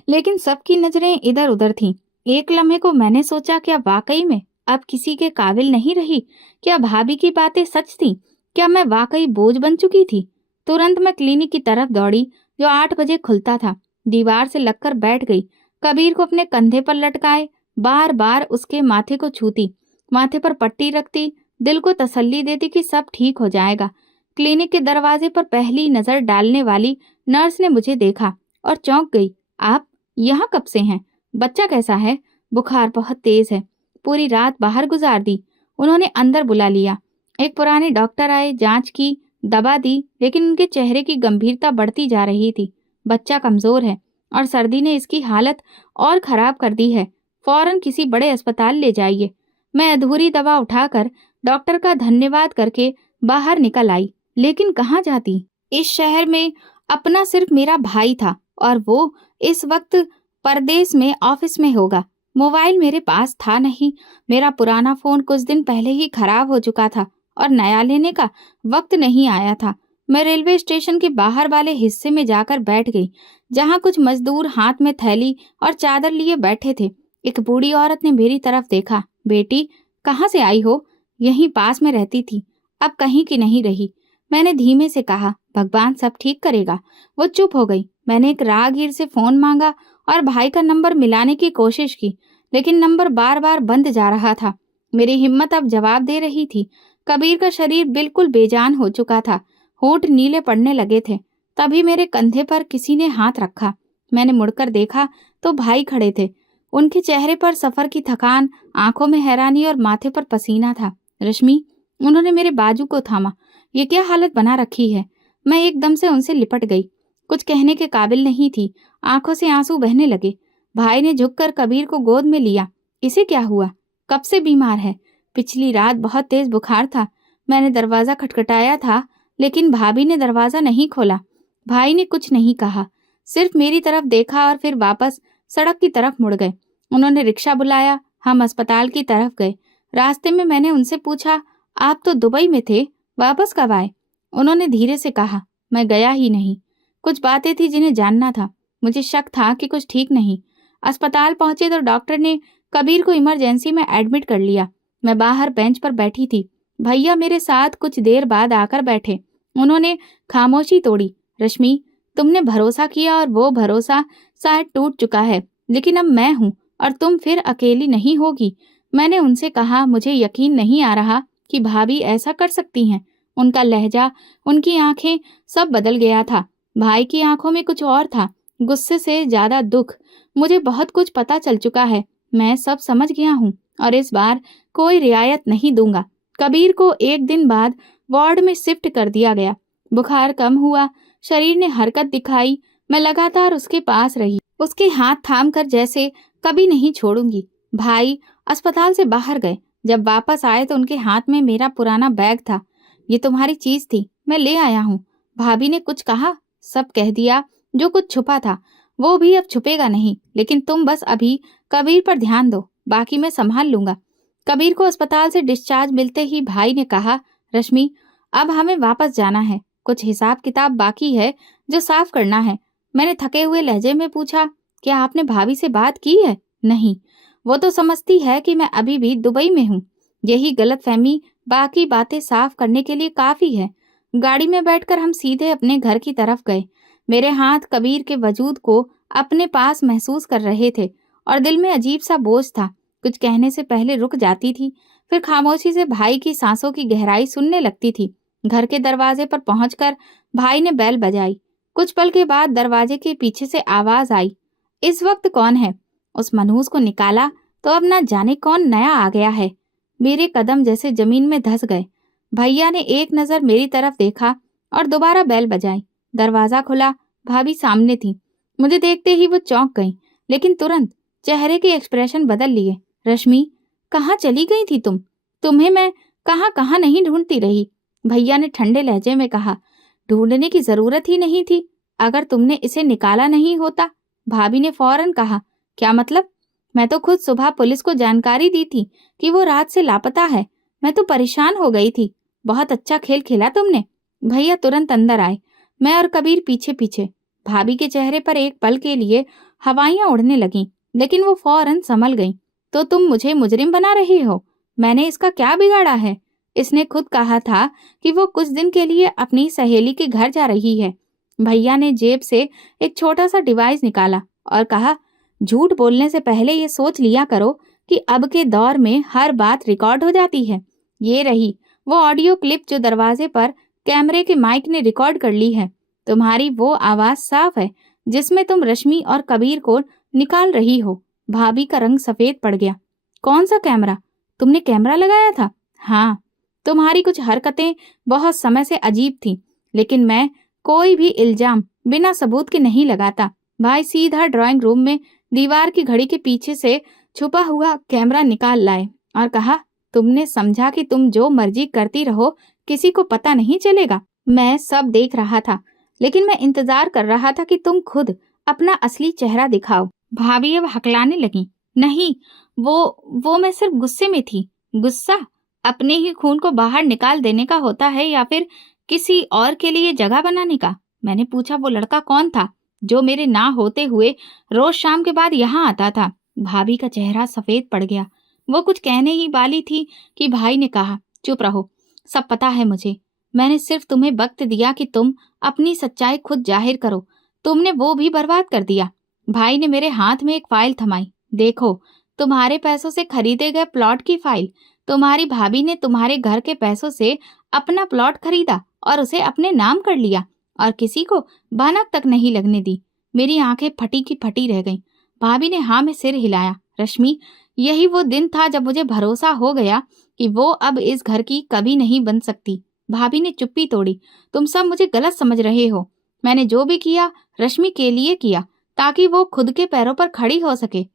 लेकिन सबकी नजरें इधर उधर थीं। एक लम्हे को मैंने सोचा, क्या वाकई में अब किसी के काबिल नहीं रही? क्या भाभी की बातें सच थीं? क्या मैं वाकई बोझ बन चुकी थी? तुरंत मैं क्लिनिक की तरफ दौड़ी, जो 8 बजे खुलता था। दीवार से लगकर बैठ गई। कबीर को अपने कंधे पर लटकाए बार बार उसके माथे को छूती, माथे पर पट्टी रखती, दिल को तसल्ली देती कि सब ठीक हो जाएगा। क्लिनिक के दरवाजे पर पहली नजर डालने वाली नर्स ने मुझे देखा और चौंक गई। आप यहाँ कब से हैं? बच्चा कैसा है? बुखार बहुत तेज है, पूरी रात बाहर गुजार दी। उन्होंने अंदर बुला लिया। एक पुराने डॉक्टर आए, जांच की, दवा दी, लेकिन उनके चेहरे की गंभीरता बढ़ती जा रही थी। बच्चा कमजोर है और सर्दी ने इसकी हालत और खराब कर दी है। फौरन किसी बड़े अस्पताल ले जाइए। मैं अधूरी दवा उठाकर डॉक्टर का धन्यवाद करके बाहर निकल आई। लेकिन कहाँ जाती? इस शहर में अपना सिर्फ मेरा भाई था और वो इस वक्त परदेश में ऑफिस में होगा। मोबाइल मेरे पास था नहीं। मेरा पुराना फोन कुछ दिन पहले ही खराब हो चुका था और नया लेने का वक्त नहीं आया था। मैं रेलवे स्टेशन के बाहर वाले हिस्से में जाकर बैठ गई, जहाँ कुछ मजदूर हाथ में थैली और चादर लिए बैठे थे। एक बूढ़ी औरत ने मेरी तरफ देखा। बेटी, कहाँ से आई हो? यहीं पास में रहती थी, अब कहीं की नहीं रही। मैंने धीमे से कहा, भगवान सब ठीक करेगा। वो चुप हो गई। मैंने एक राहगीर से फोन मांगा और भाई का नंबर मिलाने की कोशिश की, लेकिन नंबर बार बार बंद जा रहा था। मेरी हिम्मत अब जवाब दे रही थी। कबीर का शरीर बिल्कुल बेजान हो चुका था, होंठ नीले पड़ने लगे थे। तभी मेरे कंधे पर किसी ने हाथ रखा। मैंने मुड़कर देखा तो भाई खड़े थे। उनके चेहरे पर सफर की थकान, आंखों में हैरानी और माथे पर पसीना था। रश्मि, उन्होंने मेरे बाजू को थामा। ये क्या हालत बना रखी है? मैं एकदम से उनसे लिपट गई। कुछ कहने के काबिल नहीं थी। आंखों से आंसू बहने लगे। भाई ने झुककर कबीर को गोद में लिया। इसे क्या हुआ? कब से बीमार है? पिछली रात बहुत तेज बुखार था। मैंने दरवाजा खटखटाया था, लेकिन भाभी ने दरवाजा नहीं खोला। भाई ने कुछ नहीं कहा, सिर्फ मेरी तरफ देखा और फिर वापस सड़क की तरफ मुड़ गए। उन्होंने रिक्शा बुलाया। हम अस्पताल की तरफ गए। रास्ते में मैंने उनसे पूछा, आप तो दुबई में थे, वापस कब आए? उन्होंने धीरे से कहा, मैं गया ही नहीं। कुछ बातें थी जिन्हें जानना था। मुझे शक था कि कुछ ठीक नहीं। अस्पताल पहुंचे तो डॉक्टर ने कबीर को इमरजेंसी में एडमिट कर लिया। मैं बाहर बेंच पर बैठी थी। भैया मेरे साथ कुछ देर बाद आकर बैठे। उन्होंने खामोशी तोड़ी। रश्मि, तुमने भरोसा किया और वो भरोसा शायद टूट चुका है, लेकिन अब मैं हूँ और तुम फिर अकेली नहीं होगी। मैंने उनसे कहा, मुझे यकीन नहीं आ रहा कि भाभी ऐसा कर सकती हैं। उनका लहजा, उनकी आंखें, सब बदल गया था। भाई की आंखों में कुछ और था, गुस्से से ज्यादा दुख। मुझे बहुत कुछ पता चल चुका है। मैं सब समझ गया हूँ और इस बार कोई रियायत नहीं दूंगा। कबीर को एक दिन बाद वार्ड में शिफ्ट कर दिया गया। बुखार कम हुआ, शरीर ने हरकत दिखाई। मैं लगातार उसके पास रही, उसके हाथ थाम कर जैसे कभी नहीं छोड़ूंगी। भाई अस्पताल से बाहर गए। जब वापस आए तो उनके हाथ में मेरा पुराना बैग था। ये तुम्हारी चीज थी, मैं ले आया हूँ। भाभी ने कुछ कहा? सब कह दिया। जो कुछ छुपा था वो भी अब छुपेगा नहीं, लेकिन तुम बस अभी कबीर पर ध्यान दो, बाकी मैं संभाल लूंगा। कबीर को अस्पताल से डिस्चार्ज मिलते ही भाई ने कहा, रश्मि, अब हमें वापस जाना है। कुछ हिसाब किताब बाकी है जो साफ करना है। मैंने थके हुए लहजे में पूछा, क्या आपने भाभी से बात की है? नहीं, वो तो समझती है कि मैं अभी भी दुबई में हूँ। यही गलतफहमी बाकी बातें साफ करने के लिए काफी है। गाड़ी में बैठकर हम सीधे अपने घर की तरफ गए। मेरे हाथ कबीर के वजूद को अपने पास महसूस कर रहे थे और दिल में अजीब सा बोझ था। कुछ कहने से पहले रुक जाती थी, फिर खामोशी से भाई की सांसों की गहराई सुनने लगती थी। घर के दरवाजे पर पहुंचकर भाई ने बेल बजाई। कुछ पल के बाद दरवाजे के पीछे से आवाज आई, इस वक्त कौन है? उस मनहूस को निकाला तो अब ना जाने कौन नया आ गया है। मेरे कदम जैसे जमीन में धंस गए। भैया ने एक नजर मेरी तरफ देखा और दोबारा बेल बजाई। दरवाजा खुला, भाभी सामने थी। मुझे देखते ही वो चौंक गई, लेकिन तुरंत चेहरे के एक्सप्रेशन बदल लिए। रश्मि, कहाँ चली गई थी तुम? तुम्हें मैं कहाँ कहाँ नहीं ढूंढती रही। भैया ने ठंडे लहजे में कहा। ढूंढने की जरूरत ही नहीं थी, अगर तुमने इसे निकाला नहीं होता। भाभी ने फौरन कहा। क्या मतलब? मैं तो खुद सुबह पुलिस को जानकारी दी थी कि वो रात से लापता है। मैं तो परेशान हो गई थी। बहुत अच्छा खेल खेला तुमने। भैया तुरंत अंदर आए, मैं और कबीर पीछे पीछे। भाभी के चेहरे पर एक पल के लिए हवाइयां उड़ने लगीं, लेकिन वो फौरन संभल गईं। तो तुम मुझे मुजरिम बना रही हो? मैंने इसका क्या बिगाड़ा है? इसने खुद कहा था कि वो कुछ दिन के लिए अपनी सहेली के घर जा रही है। भैया ने जेब से एक छोटा सा डिवाइस निकाला और कहा, झूठ बोलने से पहले ये सोच लिया करो कि अब के दौर में हर बात रिकॉर्ड हो जाती है। ये रही वो ऑडियो क्लिप जो दरवाजे पर कैमरे के माइक ने रिकॉर्ड कर ली है। तुम्हारी वो आवाज साफ है जिसमें तुम रश्मि और कबीर को निकाल रही हो। भाभी का रंग सफेद पड़ गया। कौन सा कैमरा? तुमने कैमरा लगाया था? हाँ। तुम्हारी कुछ हरकतें बहुत समय से अजीब थी, लेकिन मैं कोई भी इल्जाम बिना सबूत के नहीं लगाता। भाई सीधा ड्राइंग रूम में दीवार की घड़ी के पीछे से छुपा हुआ कैमरा निकाल लाए और कहा, तुमने समझा कि तुम जो मर्जी करती रहो, किसी को पता नहीं चलेगा। मैं सब देख रहा था, लेकिन मैं इंतजार कर रहा था कि तुम खुद अपना असली चेहरा दिखाओ। भाभी अब हकलाने लगी। नहीं, वो मैं सिर्फ गुस्से में थी। गुस्सा अपने ही खून को बाहर निकाल देने का होता है या फिर किसी और के लिए जगह बनाने का? मैंने पूछा, वो लड़का कौन था जो मेरे ना होते हुए रोज शाम के बाद यहाँ आता था? भाभी का चेहरा सफेद पड़ गया। वो कुछ कहने ही वाली थी कि भाई ने कहा, चुप रहो, सब पता है मुझे। मैंने सिर्फ तुम्हें वक्त दिया कि तुम अपनी सच्चाई खुद जाहिर करो। तुमने वो भी बर्बाद कर दिया। भाई ने मेरे हाथ में एक फाइल थमाई। देखो, तुम्हारे पैसों से खरीदे गए प्लॉट की फाइल। तुम्हारी भाभी ने तुम्हारे घर के पैसों से अपना प्लॉट खरीदा और उसे अपने नाम कर लिया और किसी को भनक तक नहीं लगने दी। मेरी आंखें फटी की फटी रह गईं। भाभी ने हाँ में सिर हिलाया। रश्मि, यही वो दिन था जब मुझे भरोसा हो गया कि वो अब इस घर की कभी नहीं बन सकती। भाभी ने चुप्पी तोड़ी। तुम सब मुझे गलत समझ रहे हो। मैंने जो भी किया रश्मि के लिए किया, ताकि वो खुद के पैरों पर खड़ी हो सके।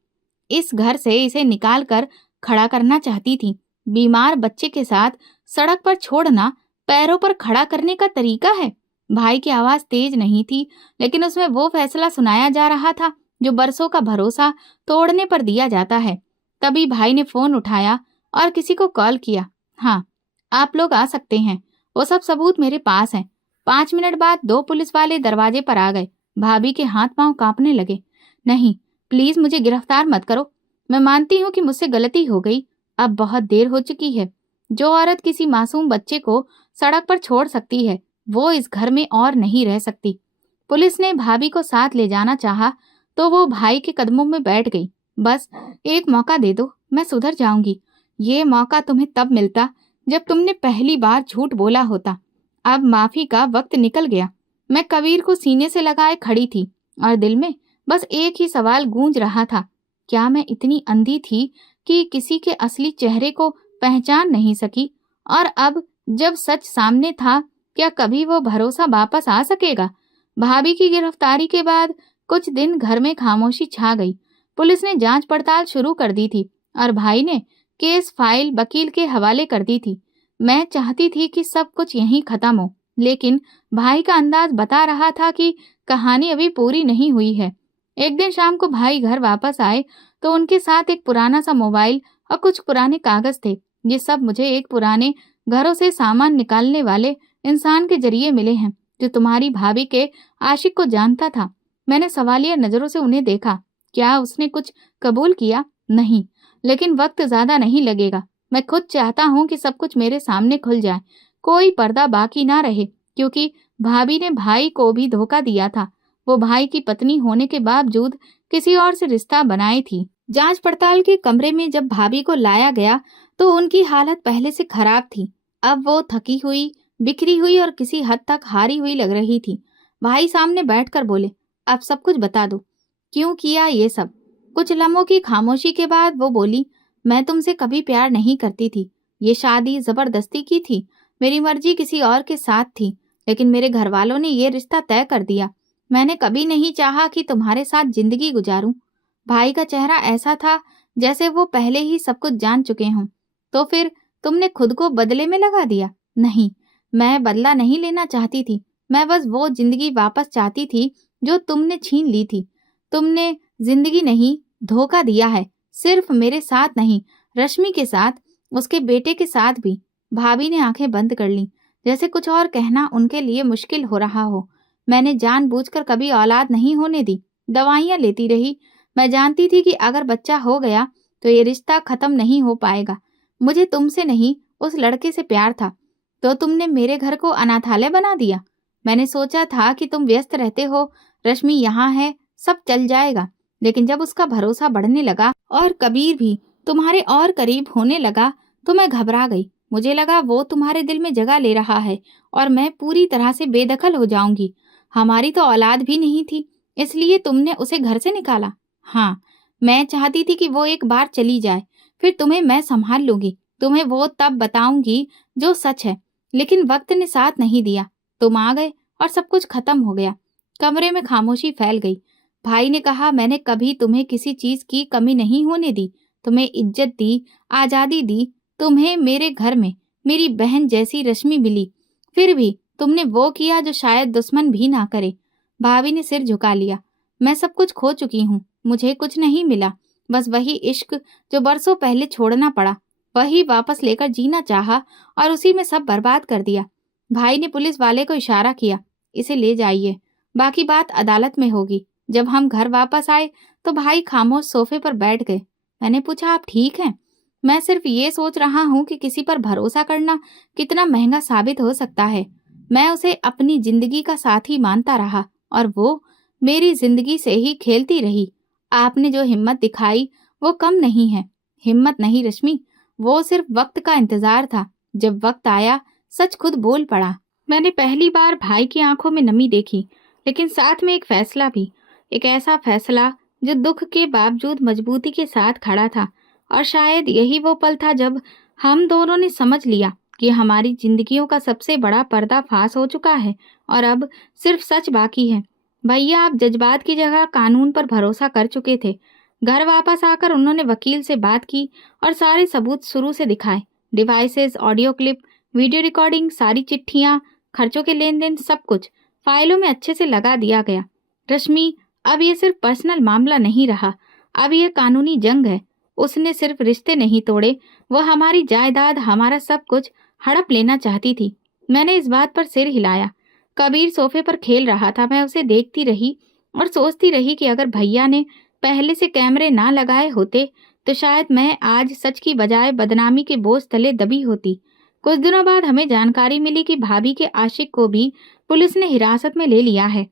इस घर से इसे निकाल कर खड़ा करना चाहती थी। बीमार बच्चे के साथ सड़क पर छोड़ना पैरों पर खड़ा करने का तरीका है? भाई की आवाज तेज नहीं थी, लेकिन उसमें वो फैसला सुनाया जा रहा था जो बरसों का भरोसा तोड़ने पर दिया जाता है। तभी भाई ने फोन उठाया और किसी को कॉल किया। हाँ, आप लोग आ सकते हैं, वो सब सबूत मेरे पास हैं। 5 मिनट बाद 2 पुलिस वाले दरवाजे पर आ गए। भाभी के हाथ पांव कांपने लगे। नहीं, प्लीज मुझे गिरफ्तार मत करो। मैं मानती हूँ कि मुझसे गलती हो गई। अब बहुत देर हो चुकी है। जो औरत किसी मासूम बच्चे को सड़क पर छोड़ सकती है, वो इस घर में और नहीं रह सकती। पुलिस ने भाभी को साथ ले जाना चाहा तो वो भाई के कदमों में बैठ गई। बस एक मौका दे दो, मैं सुधर जाऊंगी। ये मौका तुम्हें तब मिलता जब तुमने पहली बार झूठ बोला होता। अब माफी का वक्त निकल गया। मैं कबीर को सीने से लगाए खड़ी थी और दिल में बस एक ही सवाल गूंज रहा था, क्या मैं इतनी अंधी थी कि किसी के असली चेहरे को पहचान नहीं सकी? और अब जब सच सामने था, क्या कभी वो भरोसा वापस आ सकेगा? भाभी की गिरफ्तारी के बाद कुछ दिन घर में खामोशी छा गई। पुलिस ने जांच पड़ताल शुरू कर दी थी और भाई ने केस फाइल वकील के हवाले कर दी थी। मैं चाहती थी कि सब कुछ यहीं खत्म हो, लेकिन भाई का अंदाज बता रहा था कि कहानी अभी पूरी नहीं हुई है। एक दिन शाम को भाई घर वापस आए तो उनके साथ एक पुराना सा मोबाइल और कुछ पुराने कागज थे। ये सब मुझे एक पुराने घरों से सामान निकालने वाले इंसान के जरिए मिले हैं जो तुम्हारी भाभी के आशिक को जानता था। मैंने सवालिया नजरों से उन्हें देखा। क्या उसने कुछ कबूल किया? नहीं, लेकिन वक्त ज्यादा नहीं लगेगा। मैं खुद चाहता हूँ कि सब कुछ मेरे सामने खुल जाए, कोई पर्दा बाकी ना रहे, क्योंकि भाभी ने भाई को भी धोखा दिया था। वो भाई की पत्नी होने के बावजूद किसी और से रिश्ता बनाई थी। जांच पड़ताल के कमरे में जब भाभी को लाया गया तो उनकी हालत पहले से खराब थी। अब वो थकी हुई, बिखरी हुई और किसी हद तक हारी हुई लग रही थी। भाई सामने बैठकर बोले, अब सब कुछ बता दो, क्यों किया ये सब। कुछ लम्हों की खामोशी के बाद वो बोली, मैं तुमसे कभी प्यार नहीं करती थी। ये शादी जबरदस्ती की थी, मेरी मर्जी किसी और के साथ थी, लेकिन मेरे घर वालों ने ये रिश्ता तय कर दिया। मैंने कभी नहीं चाहा कि तुम्हारे साथ जिंदगी गुजारूं। भाई का चेहरा ऐसा था जैसे वो पहले ही सब कुछ जान चुके हों। तो फिर तुमने खुद को बदले में लगा दिया? नहीं, मैं बदला नहीं लेना चाहती थी। मैं बस वो जिंदगी वापस चाहती थी जो तुमने छीन ली थी। तुमने जिंदगी नहीं, धोखा दिया है। सिर्फ मेरे साथ नहीं, रश्मि के साथ, उसके बेटे के साथ भी। भाभी ने आंखें बंद कर लीं, जैसे कुछ और कहना उनके लिए मुश्किल हो रहा हो। मैंने जानबूझकर कभी औलाद नहीं होने दी, दवाइयां लेती रही। मैं जानती थी कि अगर बच्चा हो गया तो ये रिश्ता खत्म नहीं हो पाएगा। मुझे तुमसे नहीं, उस लड़के से प्यार था। तो तुमने मेरे घर को अनाथालय बना दिया। मैंने सोचा था कि तुम व्यस्त रहते हो, रश्मि यहाँ है, सब चल जाएगा। लेकिन जब उसका भरोसा बढ़ने लगा और कबीर भी तुम्हारे और करीब होने लगा तो मैं घबरा गई। मुझे लगा वो तुम्हारे दिल में जगह ले रहा है और मैं पूरी तरह से बेदखल हो जाऊंगी। हमारी तो औलाद भी नहीं थी, इसलिए तुमने उसे घर से निकाला। हाँ, मैं चाहती थी कि वो एक बार चली जाए, फिर तुम्हें मैं संभाल लूंगी। तुम्हें वो तब बताऊंगी जो सच है। लेकिन वक्त ने साथ नहीं दिया। तुम आ गए और सब कुछ खत्म हो गया। कमरे में खामोशी फैल गई। भाई ने कहा, मैंने कभी तुम्हें किसी चीज की कमी नहीं होने दी। तुम्हें इज्जत दी, आजादी दी। तुम्हें मेरे घर में मेरी बहन जैसी रश्मि मिली। फिर भी तुमने वो किया जो शायद दुश्मन भी ना करे। भाभी ने सिर झुका लिया। मैं सब कुछ खो चुकी हूँ, मुझे कुछ नहीं मिला। बस वही इश्क जो बरसों पहले छोड़ना पड़ा, वही वापस लेकर जीना चाहा और उसी में सब बर्बाद कर दिया। भाई ने पुलिस वाले को इशारा किया, इसे ले जाइए, बाकी बात अदालत में होगी। जब हम घर वापस आए तो भाई खामोश सोफे पर बैठ गए। मैंने पूछा, आप ठीक हैं? मैं सिर्फ ये सोच रहा हूँ कि किसी पर भरोसा करना कितना महंगा साबित हो सकता है। मैं उसे अपनी जिंदगी का साथी मानता रहा और वो मेरी जिंदगी से ही खेलती रही। आपने जो हिम्मत दिखाई वो कम नहीं है। हिम्मत नहीं रश्मि, वो सिर्फ वक्त का इंतजार था। जब वक्त आया, सच खुद बोल पड़ा। मैंने पहली बार भाई की आंखों में नमी देखी, लेकिन साथ में एक फैसला भी। एक ऐसा फैसला जो दुख के बावजूद मजबूती के साथ खड़ा था। और शायद यही वो पल था जब हम दोनों ने समझ लिया कि हमारी जिंदगियों का सबसे बड़ा पर्दाफाश हो चुका है और अब सिर्फ सच बाकी है। भैया आप जज्बात की जगह कानून पर भरोसा कर चुके थे। घर वापस आकर उन्होंने वकील से बात की और सारे सबूत शुरू से दिखाए। Devices, audio clip, video recording, सारी चिट्ठियां, खर्चों के लेन देन, सब कुछ फाइलों में अच्छे से लगा दिया गया। रश्मि, अब ये सिर्फ पर्सनल मामला नहीं रहा, अब ये कानूनी जंग है। उसने सिर्फ रिश्ते नहीं तोड़े, वो हमारी जायदाद, हमारा सब कुछ हड़प लेना चाहती थी। मैंने इस बात पर सिर हिलाया। कबीर सोफे पर खेल रहा था। मैं उसे देखती रही और सोचती रही कि अगर भैया ने पहले से कैमरे ना लगाए होते तो शायद मैं आज सच की बजाय बदनामी के बोझ तले दबी होती। कुछ दिनों बाद हमें जानकारी मिली कि भाभी के आशिक को भी पुलिस ने हिरासत में ले लिया है।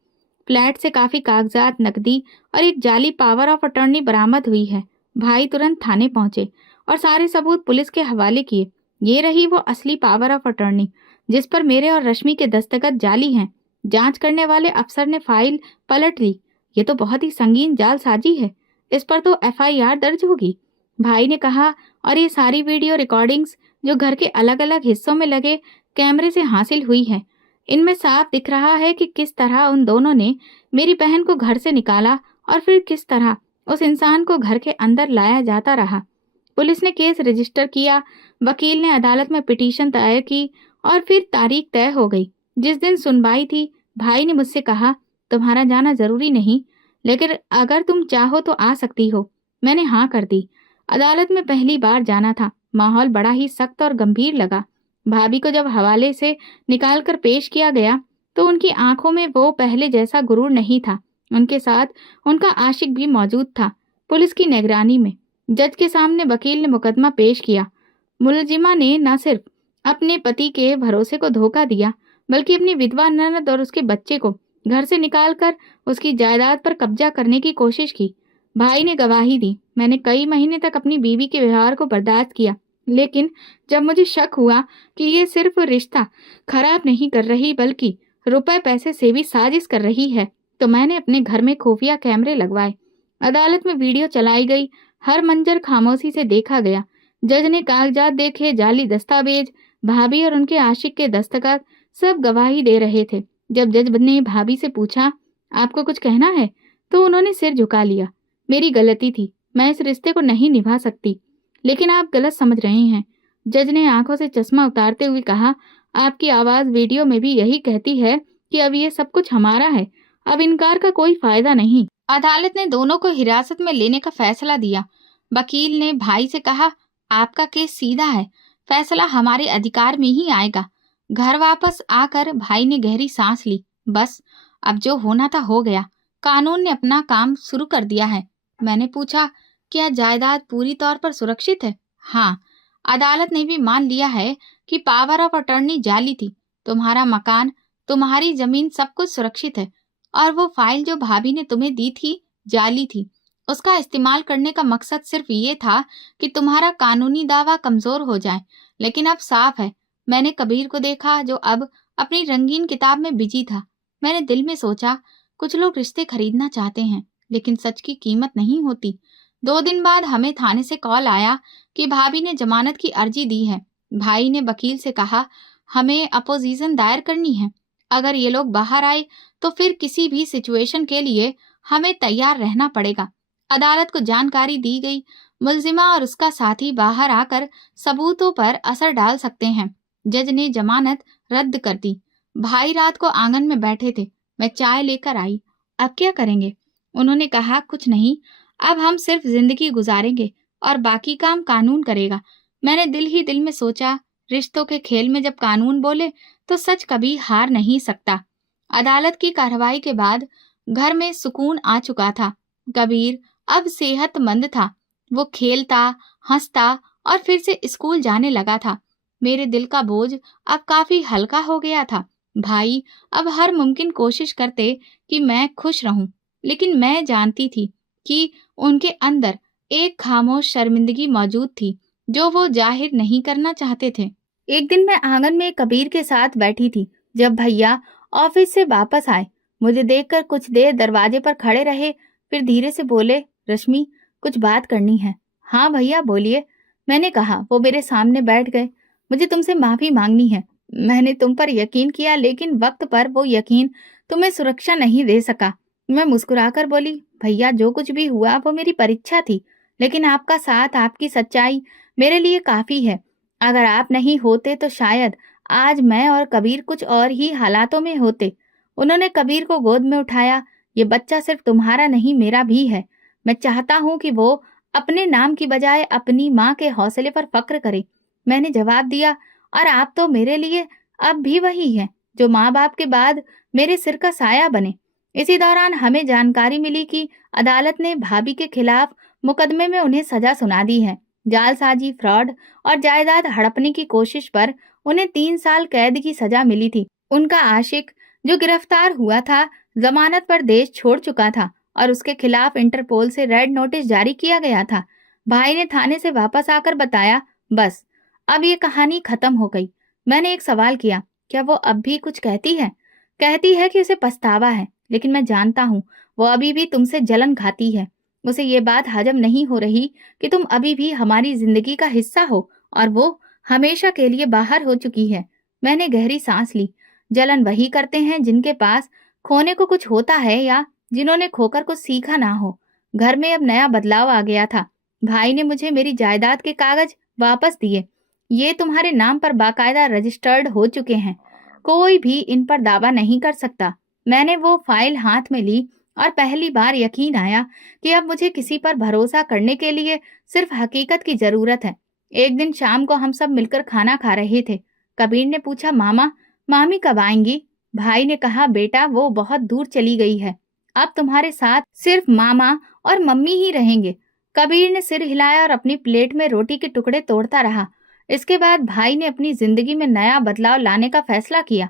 फ्लैट से काफी कागजात, नकदी और एक जाली पावर ऑफ अटॉर्नी बरामद हुई है। भाई तुरंत थाने पहुंचे और सारे सबूत पुलिस के हवाले किए। ये रही वो असली पावर ऑफ अटॉर्नी जिस पर मेरे और रश्मि के दस्तखत जाली हैं। जांच करने वाले अफसर ने फाइल पलट ली। ये तो बहुत ही संगीन जालसाजी है, इस पर तो एफआईआर दर्ज होगी। भाई ने कहा, और ये सारी वीडियो रिकॉर्डिंग्स जो घर के अलग अलग हिस्सों में लगे कैमरे से हासिल हुई है, इनमें साफ दिख रहा है कि किस तरह उन दोनों ने मेरी बहन को घर से निकाला और फिर किस तरह उस इंसान को घर के अंदर लाया जाता रहा। पुलिस ने केस रजिस्टर किया, वकील ने अदालत में पिटीशन दायर की और फिर तारीख तय हो गई। जिस दिन सुनवाई थी, भाई ने मुझसे कहा, तुम्हारा जाना जरूरी नहीं, लेकिन अगर तुम चाहो तो आ सकती हो। मैंने हाँ कर दी। अदालत में पहली बार जाना था। माहौल बड़ा ही सख्त और गंभीर लगा। भाभी को जब हवाले से निकालकर पेश किया गया तो उनकी आंखों में वो पहले जैसा गुरूर नहीं था। उनके साथ उनका आशिक भी मौजूद था। पुलिस की निगरानी में जज के सामने वकील ने मुकदमा पेश किया। मुलजिमा ने न सिर्फ अपने पति के भरोसे को धोखा दिया, बल्कि अपनी विधवा ननद और उसके बच्चे को घर से निकालकर उसकी जायदाद पर कब्जा करने की कोशिश की। भाई ने गवाही दी। मैंने कई महीने तक अपनी बीवी के व्यवहार को बर्दाश्त किया, लेकिन जब मुझे शक हुआ कि ये सिर्फ रिश्ता खराब नहीं कर रही बल्कि रुपए पैसे से भी साजिश कर रही है, तो मैंने अपने घर में खुफिया कैमरे लगवाए। अदालत में वीडियो चलाई गई, हर मंजर खामोशी से देखा गया। जज ने कागजात देखे, जाली दस्तावेज, भाभी और उनके आशिक के दस्तखत, सब गवाही दे रहे थे। जब जज ने भाभी से पूछा, आपको कुछ कहना है, तो उन्होंने सिर झुका लिया। मेरी गलती थी, मैं इस रिश्ते को नहीं निभा सकती। लेकिन आप गलत समझ रहे हैं। जज ने आंखों से चश्मा उतारते हुए कहा, आपकी आवाज वीडियो में भी यही कहती है कि अब ये सब कुछ हमारा है। अब इनकार का कोई फायदा नहीं। अदालत ने दोनों को हिरासत में लेने का फैसला दिया। वकील ने भाई से कहा, आपका केस सीधा है, फैसला हमारे अधिकार में ही आएगा। घर वापस आकर भाई ने गहरी सांस ली। बस अब जो होना था हो गया। कानून ने अपना काम शुरू कर दिया है। मैंने पूछा, क्या जायदाद पूरी तौर पर सुरक्षित है? हाँ, अदालत ने भी मान लिया है कि पावर ऑफ अटॉर्नी जाली थी। तुम्हारा मकान, तुम्हारी जमीन, सब कुछ सुरक्षित है। और वो फाइल जो भाभी ने तुम्हें दी थी, जाली थी। उसका इस्तेमाल करने का मकसद सिर्फ ये था कि तुम्हारा कानूनी दावा कमजोर हो जाए। लेकिन अब साफ है। मैंने कबीर को देखा जो अब अपनी रंगीन किताब में बिजी था। मैंने दिल में सोचा, कुछ लोग रिश्ते खरीदना चाहते हैं, लेकिन सच की कीमत नहीं होती। 2 दिन बाद हमें थाने से कॉल आया कि भाभी ने जमानत की अर्जी दी है। भाई ने वकील से कहा, हमें अपोजिशन दायर करनी है। अगर ये लोग बाहर आए तो फिर किसी भी सिचुएशन के लिए हमें तैयार रहना पड़ेगा। अदालत को जानकारी दी गई। मुलजिमा और उसका साथी बाहर आकर सबूतों पर असर डाल सकते हैं। जज ने जमानत रद्द कर दी। भाई रात को आंगन में बैठे थे। मैं चाय लेकर आई। अब क्या करेंगे? उन्होंने कहा, कुछ नहीं, अब हम सिर्फ जिंदगी गुजारेंगे और बाकी काम कानून करेगा। मैंने दिल ही दिल में सोचा, रिश्तों के खेल में जब कानून बोले तो सच कभी हार नहीं सकता। अदालत की कार्रवाई के बाद घर में सुकून आ चुका था। कबीर अब सेहतमंद था। वो खेलता, हंसता और फिर से स्कूल जाने लगा था। मेरे दिल का बोझ अब काफी हल्का हो गया था। भाई अब हर मुमकिन कोशिश करते कि मैं खुश रहूं, लेकिन मैं जानती थी कि उनके अंदर एक खामोश शर्मिंदगी मौजूद थी जो वो जाहिर नहीं करना चाहते थे। एक दिन मैं आंगन में कबीर के साथ बैठी थी जब भैया ऑफिस से वापस आए। मुझे देखकर कुछ देर दरवाजे पर खड़े रहे, फिर धीरे से बोले, रश्मि, कुछ बात करनी है। हाँ भैया, बोलिए, मैंने कहा। वो मेरे सामने बैठ गए। मुझे तुमसे माफी मांगनी है। मैंने तुम पर यकीन किया, लेकिन वक्त पर वो यकीन तुम्हें सुरक्षा नहीं दे सका। मैं मुस्कुराकर बोली, भैया, जो कुछ भी हुआ वो मेरी परीक्षा थी, लेकिन आपका साथ, आपकी सच्चाई मेरे लिए काफी है। अगर आप नहीं होते तो शायद आज मैं और कबीर कुछ और ही हालातों में होते। उन्होंने कबीर को गोद में उठाया। ये बच्चा सिर्फ तुम्हारा नहीं, मेरा भी है। मैं चाहता हूँ कि वो अपने नाम की बजाय अपनी माँ के हौसले पर फक्र करे। मैंने जवाब दिया, और आप तो मेरे लिए अब भी वही हैं जो माँ बाप के बाद मेरे सिर का साया बने। इसी दौरान हमें जानकारी मिली कि अदालत ने भाभी के खिलाफ मुकदमे में उन्हें सजा सुना दी है। जालसाजी, फ्रॉड और जायदाद हड़पने की कोशिश पर उन्हें 3 साल कैद की सजा मिली थी। उनका आशिक जो गिरफ्तार हुआ था, जमानत पर देश छोड़ चुका था और उसके खिलाफ इंटरपोल से रेड नोटिस जारी किया गया था। भाई ने थाने से वापस आकर बताया, बस अब ये कहानी खत्म हो गई। मैंने एक सवाल किया, क्या वो अब भी कुछ कहती है? कहती है कि उसे पछतावा है, लेकिन मैं जानता हूँ वो अभी भी तुमसे जलन खाती है। उसे ये बात हजम नहीं हो रही कि तुम अभी भी हमारी जिंदगी का हिस्सा हो और वो हमेशा के लिए बाहर हो चुकी है। मैंने गहरी सांस ली। जलन वही करते हैं जिनके पास खोने को कुछ होता है या जिन्होंने खोकर कुछ सीखा ना हो। घर में अब नया बदलाव आ गया था। भाई ने मुझे मेरी जायदाद के कागज वापस दिए। ये तुम्हारे नाम पर बाकायदा रजिस्टर्ड हो चुके हैं। कोई भी इन पर दावा नहीं कर सकता। मैंने वो फाइल हाथ में ली और पहली बार यकीन आया कि अब मुझे किसी पर भरोसा करने के लिए सिर्फ हकीकत की जरूरत है। एक दिन शाम को हम सब मिलकर खाना खा रहे थे। कबीर ने पूछा, मामा, मामी कब आएंगी? भाई ने कहा, बेटा, वो बहुत दूर चली गई है। अब तुम्हारे साथ सिर्फ मामा और मम्मी ही रहेंगे। कबीर ने सिर हिलाया और अपनी प्लेट में रोटी के टुकड़े तोड़ता रहा। इसके बाद भाई ने अपनी जिंदगी में नया बदलाव लाने का फैसला किया।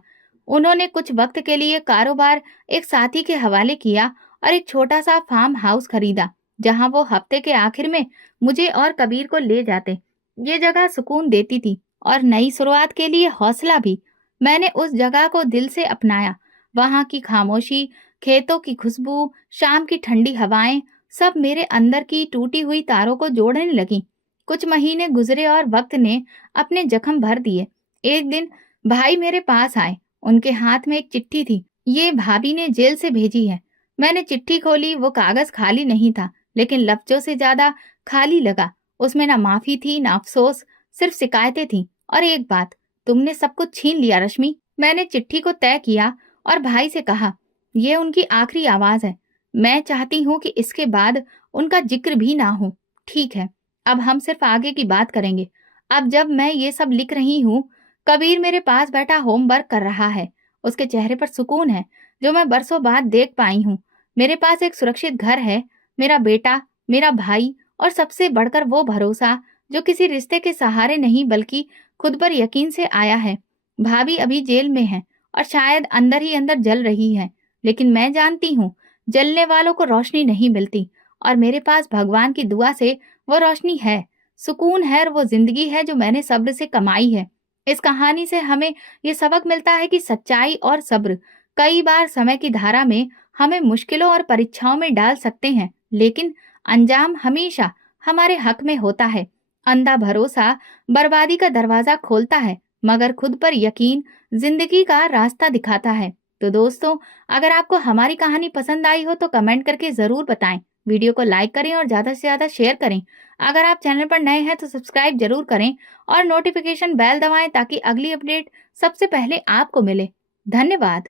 उन्होंने कुछ वक्त के लिए कारोबार एक साथी के हवाले किया और एक छोटा सा फार्म हाउस खरीदा, जहां वो हफ्ते के आखिर में मुझे और कबीर को ले जाते। ये जगह सुकून देती थी और नई शुरुआत के लिए हौसला भी। मैंने उस जगह को दिल से अपनाया। वहां की खामोशी, खेतों की खुशबू, शाम की ठंडी हवाएं, सब मेरे अंदर की टूटी हुई तारों को जोड़ने लगी। कुछ महीने गुजरे और वक्त ने अपने जख्म भर दिए। एक दिन भाई मेरे पास आए। उनके हाथ में एक चिट्ठी थी। ये भाभी ने जेल से भेजी है। मैंने चिट्ठी खोली। वो कागज खाली नहीं था, लेकिन लफ्जों से ज्यादा खाली लगा। उसमें ना माफी थी, ना अफसोस, सिर्फ शिकायतें थी। और एक बात, तुमने सब कुछ छीन लिया रश्मि। मैंने चिट्ठी को तय किया और भाई से कहा, यह उनकी आखिरी आवाज है। मैं चाहती हूँ कि इसके बाद उनका जिक्र भी ना हो। ठीक है, अब हम सिर्फ आगे की बात करेंगे। अब जब मैं ये सब लिख रही हूँ, कबीर मेरे पास बैठा होमवर्क कर रहा है। उसके चेहरे पर सुकून है, जो मैं बरसों बाद देख पाई हूँ। मेरे पास एक सुरक्षित घर है, मेरा बेटा, मेरा भाई, और सबसे बढ़कर वो भरोसा जो किसी रिश्ते के सहारे नहीं बल्कि खुद पर यकीन से आया है। भाभी अभी जेल में है और शायद अंदर ही अंदर जल रही है, लेकिन मैं जानती हूँ जलने वालों को रोशनी नहीं मिलती, और मेरे पास भगवान की दुआ से वो रोशनी है, सुकून है, और वो जिंदगी है जो मैंने सब्र से कमाई है। इस कहानी से हमें ये सबक मिलता है कि सच्चाई और सब्र कई बार समय की धारा में हमें मुश्किलों और परीक्षाओं में डाल सकते हैं, लेकिन अंजाम हमेशा हमारे हक में होता है। अंधा भरोसा बर्बादी का दरवाजा खोलता है, मगर खुद पर यकीन जिंदगी का रास्ता दिखाता है। तो दोस्तों, अगर आपको हमारी कहानी पसंद आई हो तो कमेंट करके जरूर बताएं। वीडियो को लाइक करें और ज्यादा से ज्यादा शेयर करें। अगर आप चैनल पर नए हैं तो सब्सक्राइब जरूर करें और नोटिफिकेशन बेल दबाएं ताकि अगली अपडेट सबसे पहले आपको मिले। धन्यवाद।